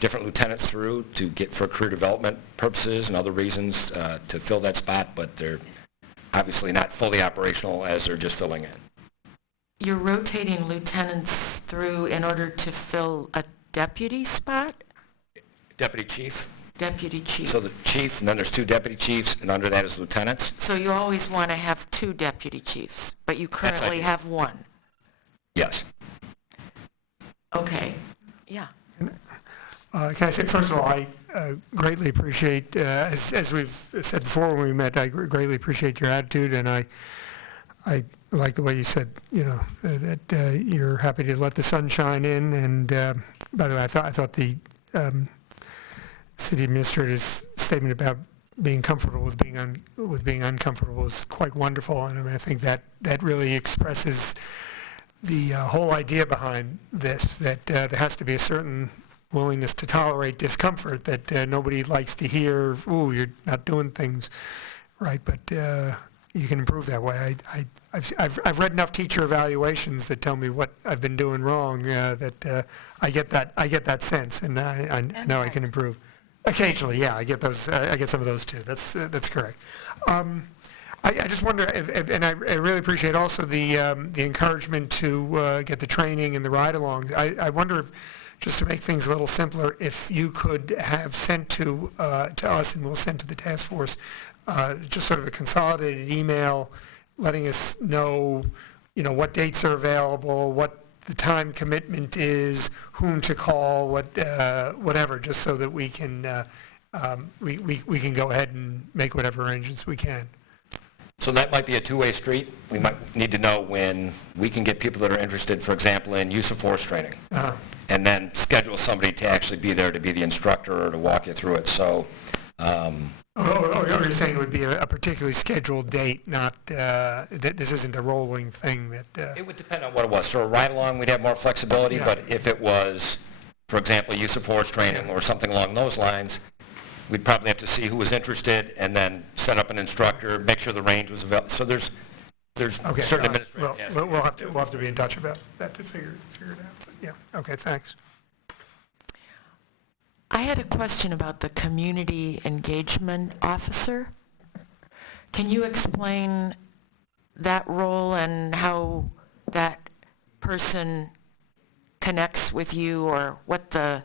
different lieutenants through for career development purposes and other reasons to fill that spot, but they're obviously not fully operational as they're just filling in. You're rotating lieutenants through in order to fill a deputy spot? Deputy chief. Deputy chief. So the chief, and then there's two deputy chiefs, and under that is lieutenants. So you always want to have two deputy chiefs, but you currently have one? Yes. Okay. Yeah. Can I say, first of all, I greatly appreciate, as we've said before when we met, I greatly appreciate your attitude, and I like the way you said, that you're happy to let the sun shine in. And by the way, I thought the city administrator's statement about being comfortable with being uncomfortable is quite wonderful, and I mean, I think that really expresses the whole idea behind this, that there has to be a certain willingness to tolerate discomfort, that nobody likes to hear, ooh, you're not doing things right, but you can improve that way. I've read enough teacher evaluations that tell me what I've been doing wrong, that I get that sense, and I know I can improve. Occasionally, yeah, I get those. I get some of those too. That's correct. I just wonder, and I really appreciate also the encouragement to get the training and the ride-alongs. I wonder, just to make things a little simpler, if you could have sent to us, and we'll send to the task force, just sort of a consolidated email letting us know, what dates are available, what the time commitment is, whom to call, whatever, just so that we can we can go ahead and make whatever arrangements we can. So that might be a two-way street. We might need to know when we can get people that are interested, for example, in use of force training, and then schedule somebody to actually be there to be the instructor or to walk you through it. So. You're saying it would be a particularly scheduled date, not that this isn't a rolling thing that... It would depend on what it was. So a ride-along, we'd have more flexibility, Yeah. But if it was, for example, use of force training or something along those lines, we'd probably have to see who was interested and then set up an instructor, make sure the range was available. So there's Okay. certain administrative tasks. We'll have to be in touch about that to figure it out. But yeah. Okay. Thanks. I had a question about the community engagement officer. Can you explain that role and how that person connects with you, or what the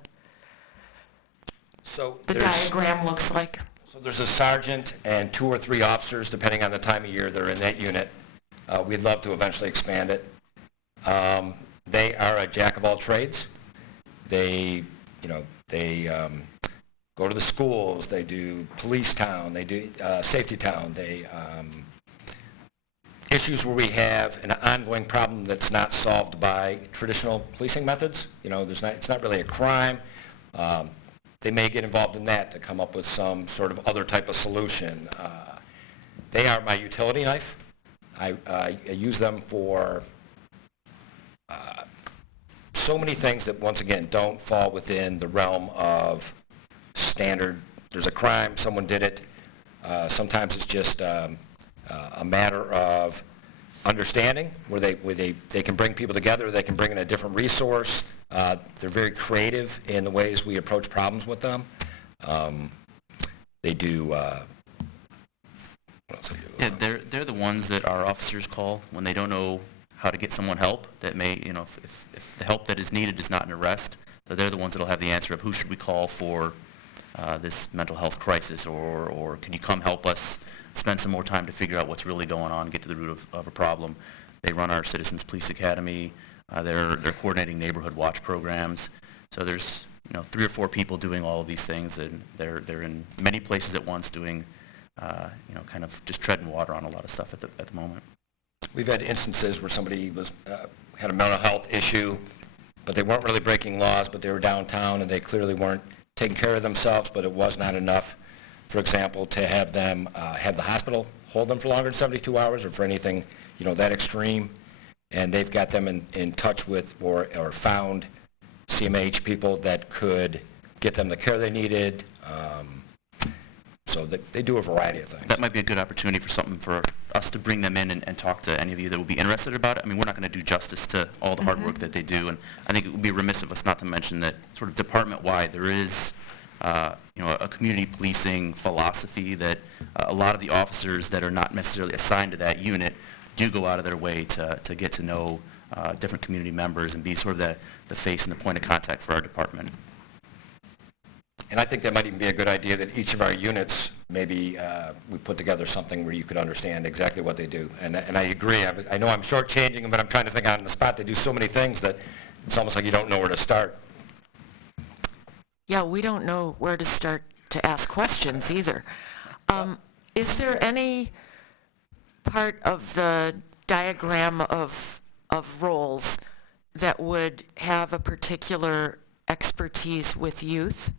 diagram looks like? So there's a sergeant and 2 or 3 officers, depending on the time of year they're in that unit. We'd love to eventually expand it. They are a jack of all trades. They go to the schools, they do police town, they do safety town, they issues where we have an ongoing problem that's not solved by traditional policing methods. It's not really a crime. They may get involved in that to come up with some sort of other type of solution. They are my utility knife. I use them for so many things that, once again, don't fall within the realm of standard. There's a crime, someone did it. Sometimes it's just a matter of understanding, where they can bring people together, they can bring in a different resource. They're very creative in the ways we approach problems with them. They do... what else they do? Yeah, they're the ones that our officers call when they don't know how to get someone help that may, if the help that is needed is not an arrest, so they're the ones that will have the answer of who should we call for this mental health crisis, or can you come help us spend some more time to figure out what's really going on, get to the root of a problem. They run our Citizens Police Academy. They're coordinating neighborhood watch programs. So there's 3 or 4 people doing all of these things, and they're in many places at once doing kind of just treading water on a lot of stuff at the moment. We've had instances where somebody had a mental health issue, but they weren't really breaking laws, but they were downtown and they clearly weren't taking care of themselves, but it was not enough, for example, to have them have the hospital hold them for longer than 72 hours or for anything that extreme. And they've got them in touch with or found CMH people that could get them the care they needed. So they do a variety of things. That might be a good opportunity for something for us to bring them in and talk to any of you that would be interested about it. I mean, we're not going to do justice to all the hard work that they do, and I think it would be remiss of us not to mention that sort of department-wide there is a community policing philosophy that a lot of the officers that are not necessarily assigned to that unit do go out of their way to get to know different community members and be sort of the face and the point of contact for our department. And I think that might even be a good idea that each of our units, maybe we put together something where you could understand exactly what they do. And I agree. I know I'm shortchanging them, but I'm trying to think on the spot. They do so many things that it's almost like you don't know where to start. Yeah, we don't know where to start to ask questions either. Is there any part of the diagram of roles that would have a particular expertise with youth?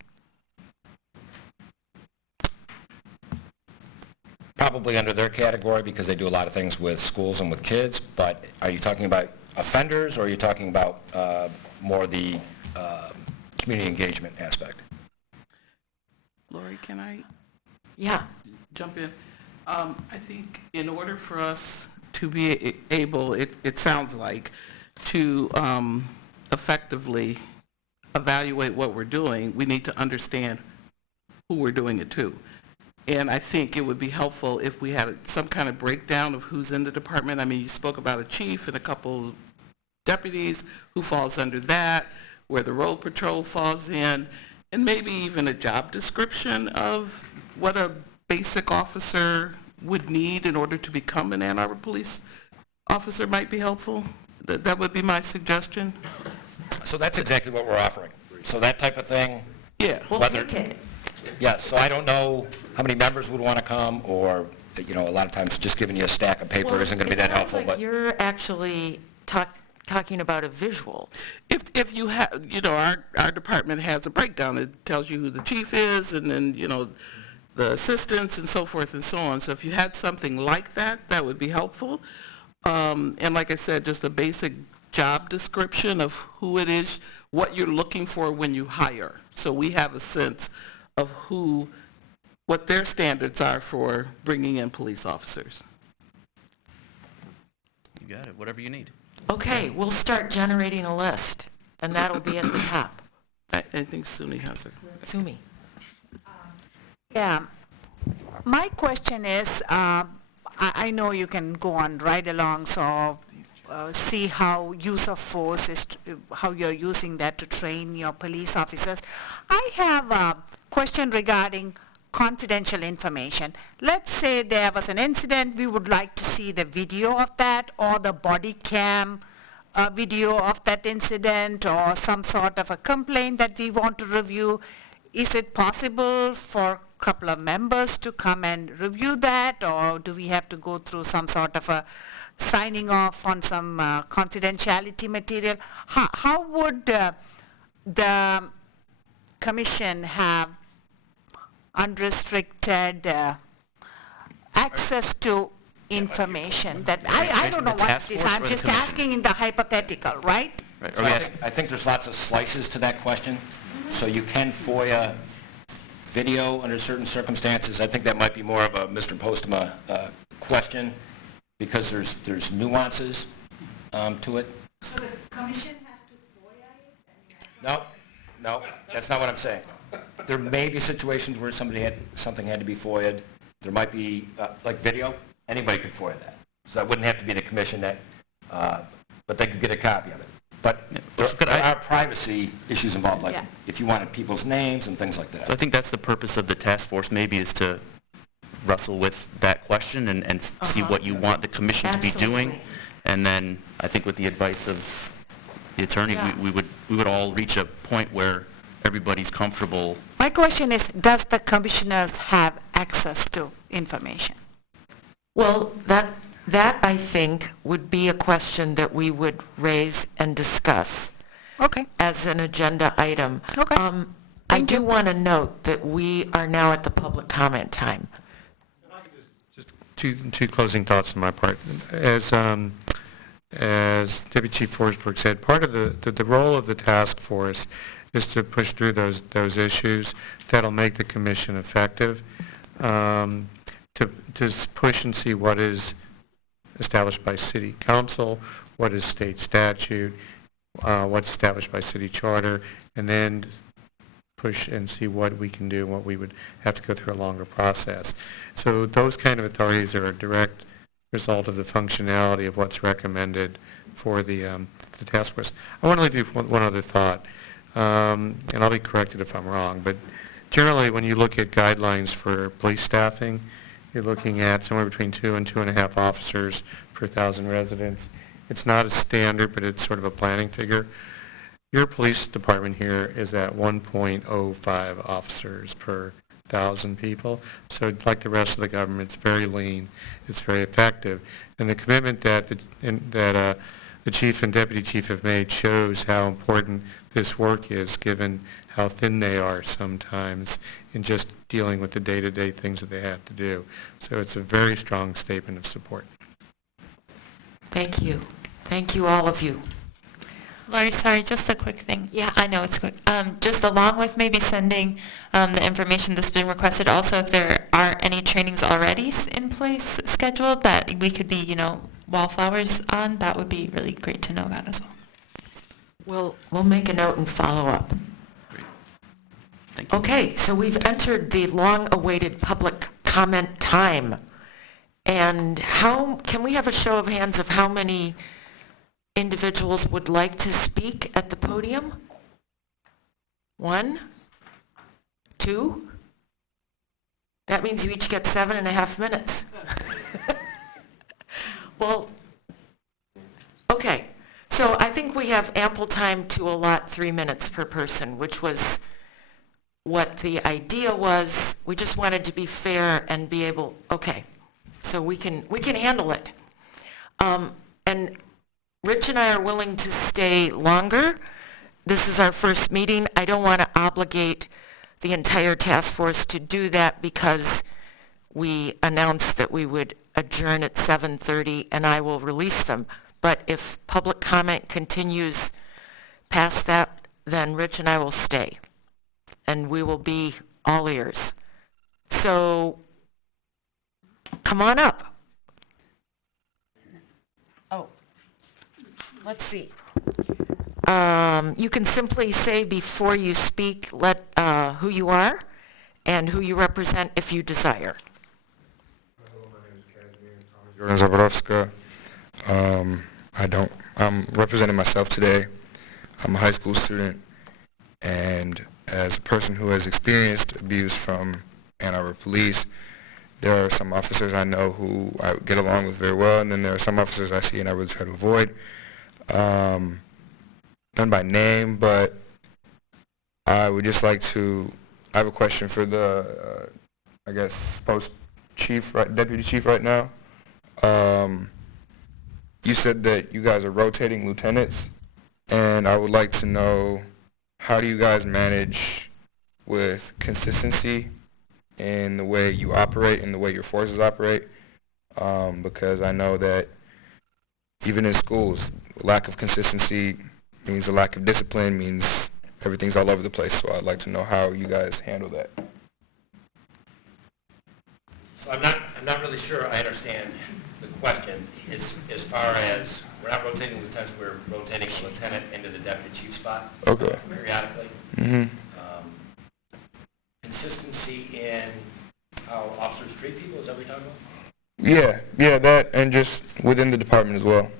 Probably under their category because they do a lot of things with schools and with kids, but are you talking about offenders or are you talking about more the community engagement aspect? Lori, can I jump in? I think in order for us to be able, it sounds like, to effectively evaluate what we're doing, we need to understand who we're doing it to. And I think it would be helpful if we had some kind of breakdown of who's in the department. I mean, you spoke about a chief and a couple deputies, who falls under that, where the road patrol falls in, and maybe even a job description of what a basic officer would need in order to become an Ann Arbor police officer might be helpful. That would be my suggestion. So that's exactly what we're offering. So that type of thing. Yeah. We'll take it. Yeah, so I don't know how many members would want to come, or, a lot of times just giving you a stack of paper isn't going to be that helpful. Like you're actually talking about a visual. If you have, our department has a breakdown. It tells you who the chief is, and then, the assistants and so forth and so on. So if you had something like that, that would be helpful. And like I said, just a basic job description of who it is, what you're looking for when you hire. So we have a sense of what their standards are for bringing in police officers. You got it, whatever you need. Okay, we'll start generating a list, and that'll be at the top. I think Suni has it. Sumi. Yeah. My question is, I know you can go on right along, so see how use of force is, how you're using that to train your police officers. I have a question regarding confidential information. Let's say there was an incident, we would like to see the video of that or the body cam video of that incident or some sort of a complaint that we want to review. Is it possible for a couple of members to come and review that, or do we have to go through some sort of a signing off on some confidentiality material? How would the commission have unrestricted access to information that I don't know what it is. I'm just asking in the hypothetical, right? So I think there's lots of slices to that question. So you can FOIA video under certain circumstances. I think that might be more of a Mr. Postma question because there's nuances to it. So the commission has to FOIA it? No, that's not what I'm saying. There may be situations where something had to be FOIA'd. There might be, like video, anybody could FOIA that. So that wouldn't have to be the commission but they could get a copy of it. But there are privacy issues involved, like if you wanted people's names and things like that. So I think that's the purpose of the task force, maybe, is to wrestle with that question and see what you want the commission to be doing. And then I think with the advice of the attorney, we would all reach a point where everybody's comfortable. My question is, does the commissioners have access to information? Well, that I think would be a question that we would raise and discuss as an agenda item. I do want to note that we are now at the public comment time. Just two closing thoughts on my part. As Deputy Chief Forsberg said, part of the role of the task force is to push through those issues that'll make the commission effective. to push and see what is established by city council, what is state statute, what's established by city charter, and then push and see what we can do, what we would have to go through a longer process. So those kind of authorities are a direct result of the functionality of what's recommended for the task force. I want to leave you with one other thought, and I'll be corrected if I'm wrong, but generally when you look at guidelines for police staffing, you're looking at somewhere between 2 and 2.5 officers per 1,000 residents. It's not a standard, but it's sort of a planning figure. Your police department here is at 1.05 officers per 1,000 people. So like the rest of the government, it's very lean, it's very effective. And the commitment that the chief and deputy chief have made shows how important this work is, given how thin they are sometimes in just dealing with the day-to-day things that they have to do. So it's a very strong statement of support. Thank you. Thank you, all of you. Lori, sorry, just a quick thing. Yeah, I know it's quick. Just along with maybe sending the information that's been requested, also if there are any trainings already in place scheduled that we could be, wallflowers on, that would be really great to know about as well. We'll make a note and follow up. Okay, so we've entered the long-awaited public comment time. And can we have a show of hands of how many individuals would like to speak at the podium? 1, 2? That means you each get 7.5 minutes. Well, okay. So I think we have ample time to allot 3 minutes per person, which was what the idea was. We just wanted to be fair and be able, okay, so we can handle it. And Rich and I are willing to stay longer. This is our first meeting. I don't want to obligate the entire task force to do that because we announced that we would adjourn at 7:30 and I will release them. But if public comment continues past that, then Rich and I will stay. And we will be all ears. So come on up. Oh, let's see. You can simply say before you speak who you are and who you represent if you desire. Hello, my name is Kazimir Jordan Zaborovska. I'm representing myself today. I'm a high school student, and as a person who has experienced abuse from Ann Arbor police, there are some officers I know who I get along with very well, and then there are some officers I see and I really try to avoid. None by name, but I would just like to, I have a question for the, I guess, deputy chief right now. You said that you guys are rotating lieutenants, and I would like to know, how do you guys manage with consistency in the way you operate and the way your forces operate? Because I know that even in schools, lack of consistency means a lack of discipline, means everything's all over the place. So I'd like to know how you guys handle that. So I'm not really sure I understand the question. It's as far as, we're not rotating lieutenants, we're rotating a lieutenant into the deputy chief spot. Okay. Periodically. Mm-hmm. Consistency in how officers treat people, is that what you're talking about? Yeah, that, and just within the department as well.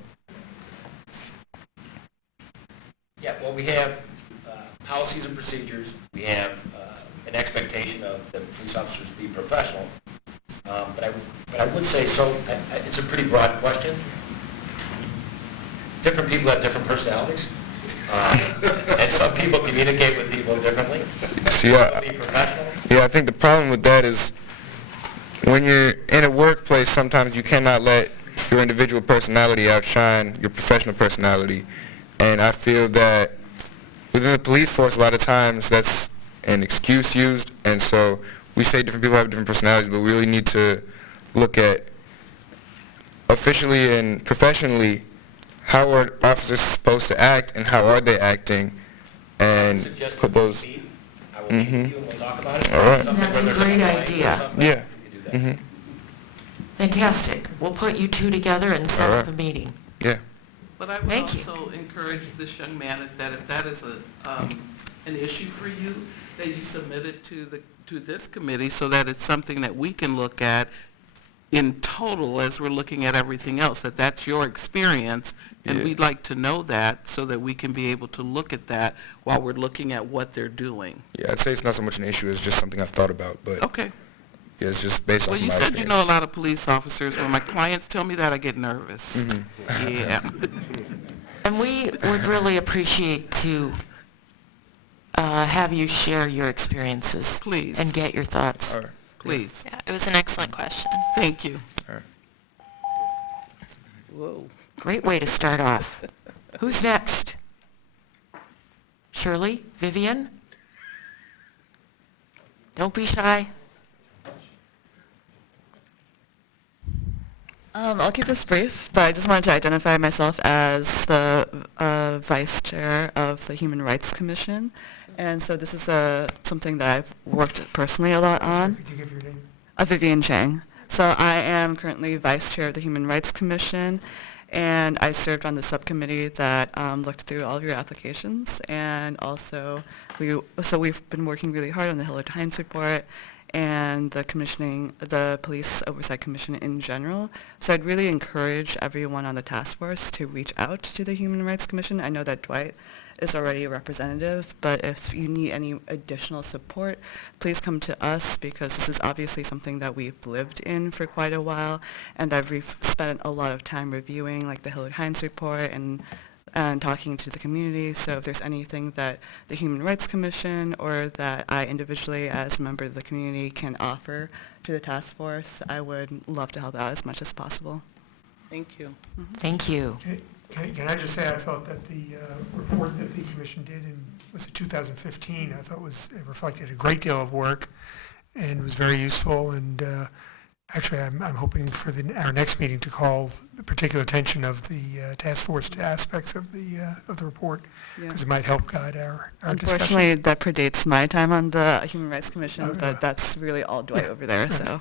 Yeah, well, we have policies and procedures. We have an expectation of the police officers to be professional. But I would say, it's a pretty broad question. Different people have different personalities. And some people communicate with people differently. See, Be professional. Yeah, I think the problem with that is when you're in a workplace, sometimes you cannot let your individual personality outshine your professional personality. And I feel that within the police force, a lot of times that's an excuse used. And so we say different people have different personalities, but we really need to look at officially and professionally, how are officers supposed to act and how are they acting, and put those. I will meet with you and we'll talk about it. All right. Something That's a where there's great some idea. something, Yeah. we could do that. Fantastic. We'll put you two together and set All up a right. meeting. Yeah. But I would Thank you. also encourage this young man that if that is an issue for you, that you submit it to this committee so that it's something that we can look at in total as we're looking at everything else, that that's your experience, and Yeah. we'd like to know that so that we can be able to look at that while we're looking at what they're doing. Yeah, I'd say it's not so much an issue, it's just something I've thought about, but Okay. yeah, it's just based Well, off of you my said you know a experience. lot of police officers. When my clients tell me that, I get nervous. Mm-hmm. Yeah. And we would really appreciate to have you share your experiences. Please. And get your thoughts. All right. Please. Yeah, it was an excellent question. Thank you. All right. Whoa. Great way to start off. Who's next? Shirley? Vivian? Don't be shy. I'll keep this brief, but I just wanted to identify myself as the Vice Chair of the Human Rights Commission. And so this is something that I've worked personally a lot on. Could you give your name? Vivian Chang. So I am currently Vice Chair of the Human Rights Commission, and I served on the subcommittee that looked through all of your applications. And also, we've been working really hard on the Hillard Hines report and the Police Oversight Commission in general. So I'd really encourage everyone on the task force to reach out to the Human Rights Commission. I know that Dwight is already a representative, but if you need any additional support, please come to us, because this is obviously something that we've lived in for quite a while, and that we've spent a lot of time reviewing, like the Hillard Hines report and talking to the community. So if there's anything that the Human Rights Commission or that I individually as a member of the community can offer to the task force, I would love to help out as much as possible. Thank you. Thank you. Can I just say, I felt that the report that the commission did in, was it 2015, I thought it reflected a great deal of work and was very useful. And actually, I'm hoping for our next meeting to call particular attention of the task force to aspects of the report, because it might help guide our Unfortunately, discussion. that predates my time on the Human Rights Commission, but that's really all Dwight over there, so.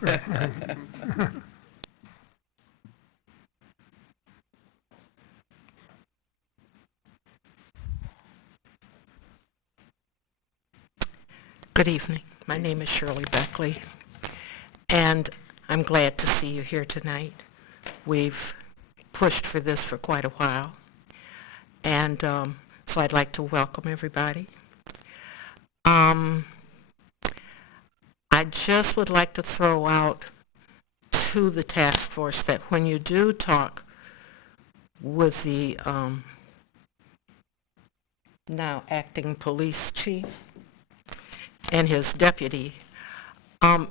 Good evening. My name is Shirley Beckley, and I'm glad to see you here tonight. We've pushed for this for quite a while, and so I'd like to welcome everybody. I just would like to throw out to the task force that when you do talk with the now acting police chief and his deputy, and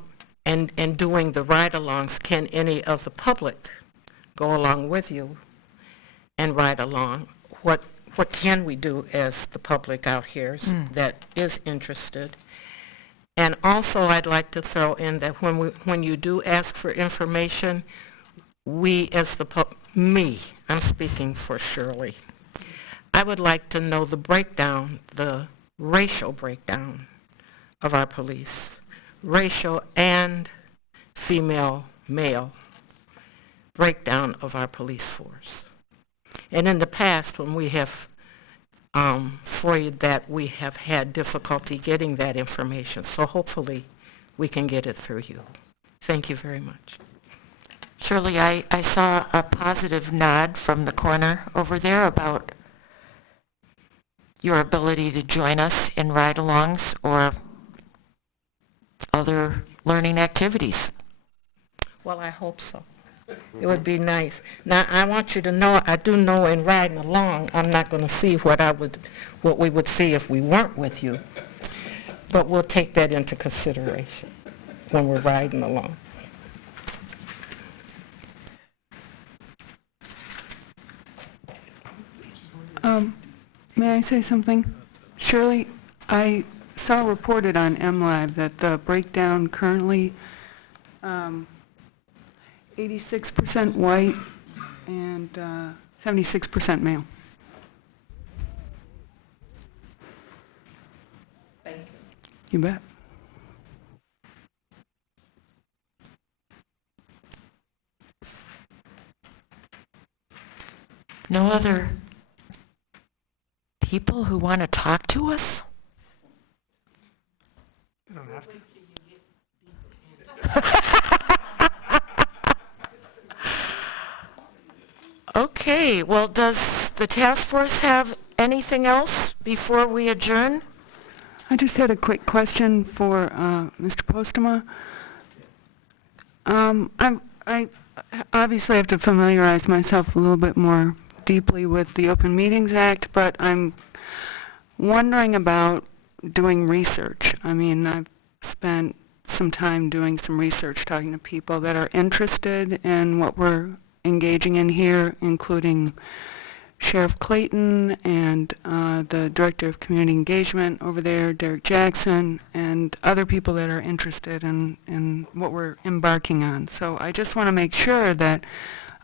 doing the ride-alongs, can any of the public go along with you and ride along? What can we do as the public out here that is interested? And also, I'd like to throw in that when you do ask for information, we as I'm speaking for Shirley, I would like to know the breakdown, the racial breakdown of our police, racial and female, male breakdown of our police force. And in the past, when we have FOIA'd that, we have had difficulty getting that information. So hopefully we can get it through you. Thank you very much. Shirley, I saw a positive nod from the corner over there about your ability to join us in ride-alongs or other learning activities. Well, I hope so. It would be nice. Now, I want you to know, I do know in riding along, I'm not going to see what we would see if we weren't with you. But we'll take that into consideration when we're riding along. May I say something? Shirley, I saw reported on MLive that the breakdown currently 86% white and 76% male. Thank you. You bet. No other people who want to talk to us? You don't have to. Okay, well, does the task force have anything else before we adjourn? I just had a quick question for Mr. Postema. I obviously have to familiarize myself a little bit more deeply with the Open Meetings Act, but I'm wondering about doing research. I mean, I've spent some time doing some research, talking to people that are interested in what we're engaging in here, including Sheriff Clayton and the Director of Community Engagement over there, Derek Jackson, and other people that are interested in what we're embarking on. So I just want to make sure that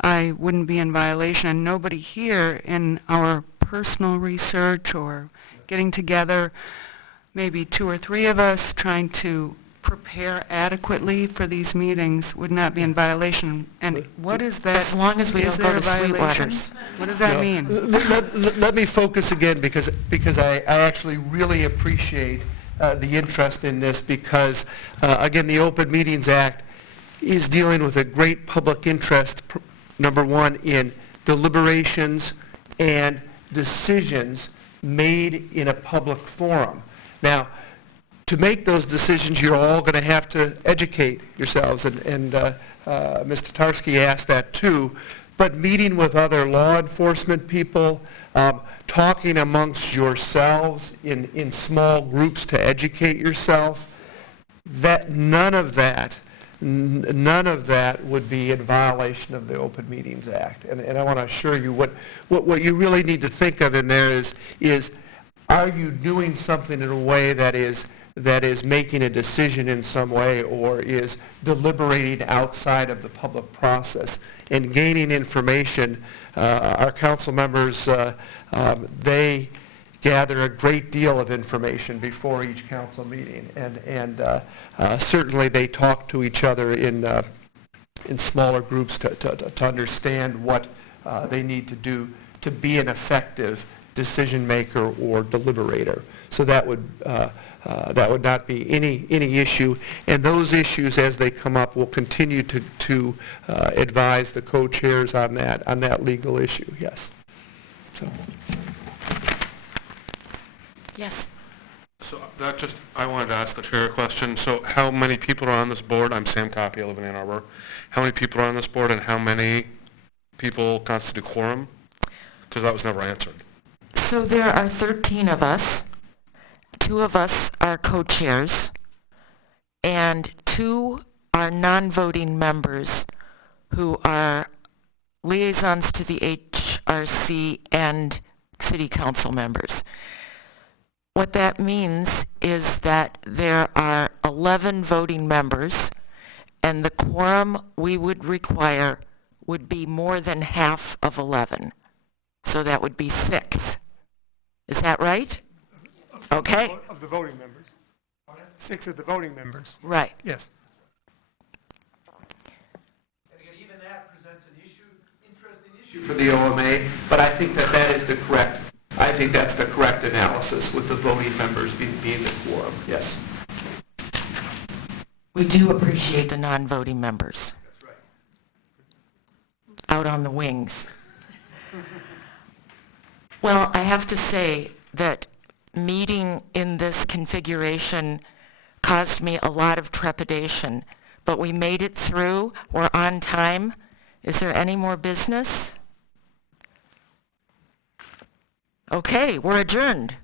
I wouldn't be in violation, and nobody here in our personal research or getting together, maybe 2 or 3 of us trying to prepare adequately for these meetings would not be in violation. And what is that? As long as we Is don't go there to a violation? Sweetwater's. What does that No. mean? Let me focus again because I actually really appreciate the interest in this because, again, the Open Meetings Act is dealing with a great public interest, number one, in deliberations and decisions made in a public forum. Now, to make those decisions, you're all going to have to educate yourselves, and Mr. Tarsky asked that too, but meeting with other law enforcement people, talking amongst yourselves in small groups to educate yourself, that none of that would be in violation of the Open Meetings Act. And I want to assure you what you really need to think of in there is are you doing something in a way that is making a decision in some way or is deliberating outside of the public process and gaining information. Our council members, they gather a great deal of information before each council meeting, and certainly they talk to each other in smaller groups to understand what they need to do to be an effective decision maker or deliberator. So that would not be any issue, and those issues as they come up will continue to advise the co-chairs on that legal issue. Yes. So. Yes. So I wanted to ask the chair a question. So how many people are on this board? I'm Sam Copy, I live in Ann Arbor. How many people are on this board and how many people constitute quorum? Because that was never answered. So there are 13 of us. 2 of us are co-chairs, and 2 are non-voting members who are liaisons to the HRC and city council members. What that means is that there are 11 voting members, and the quorum we would require would be more than half of 11. So that would be 6. Is that right? Okay. Of the voting members. 6 of the voting members. Right. Yes. And again, even that presents an interesting issue for the OMA, but I think that is the correct. I think that's the correct analysis with the voting members being the quorum. Yes. We do appreciate the non-voting members. That's right. Out on the wings. Well, I have to say that meeting in this configuration caused me a lot of trepidation, but we made it through. We're on time. Is there any more business? Okay, we're adjourned.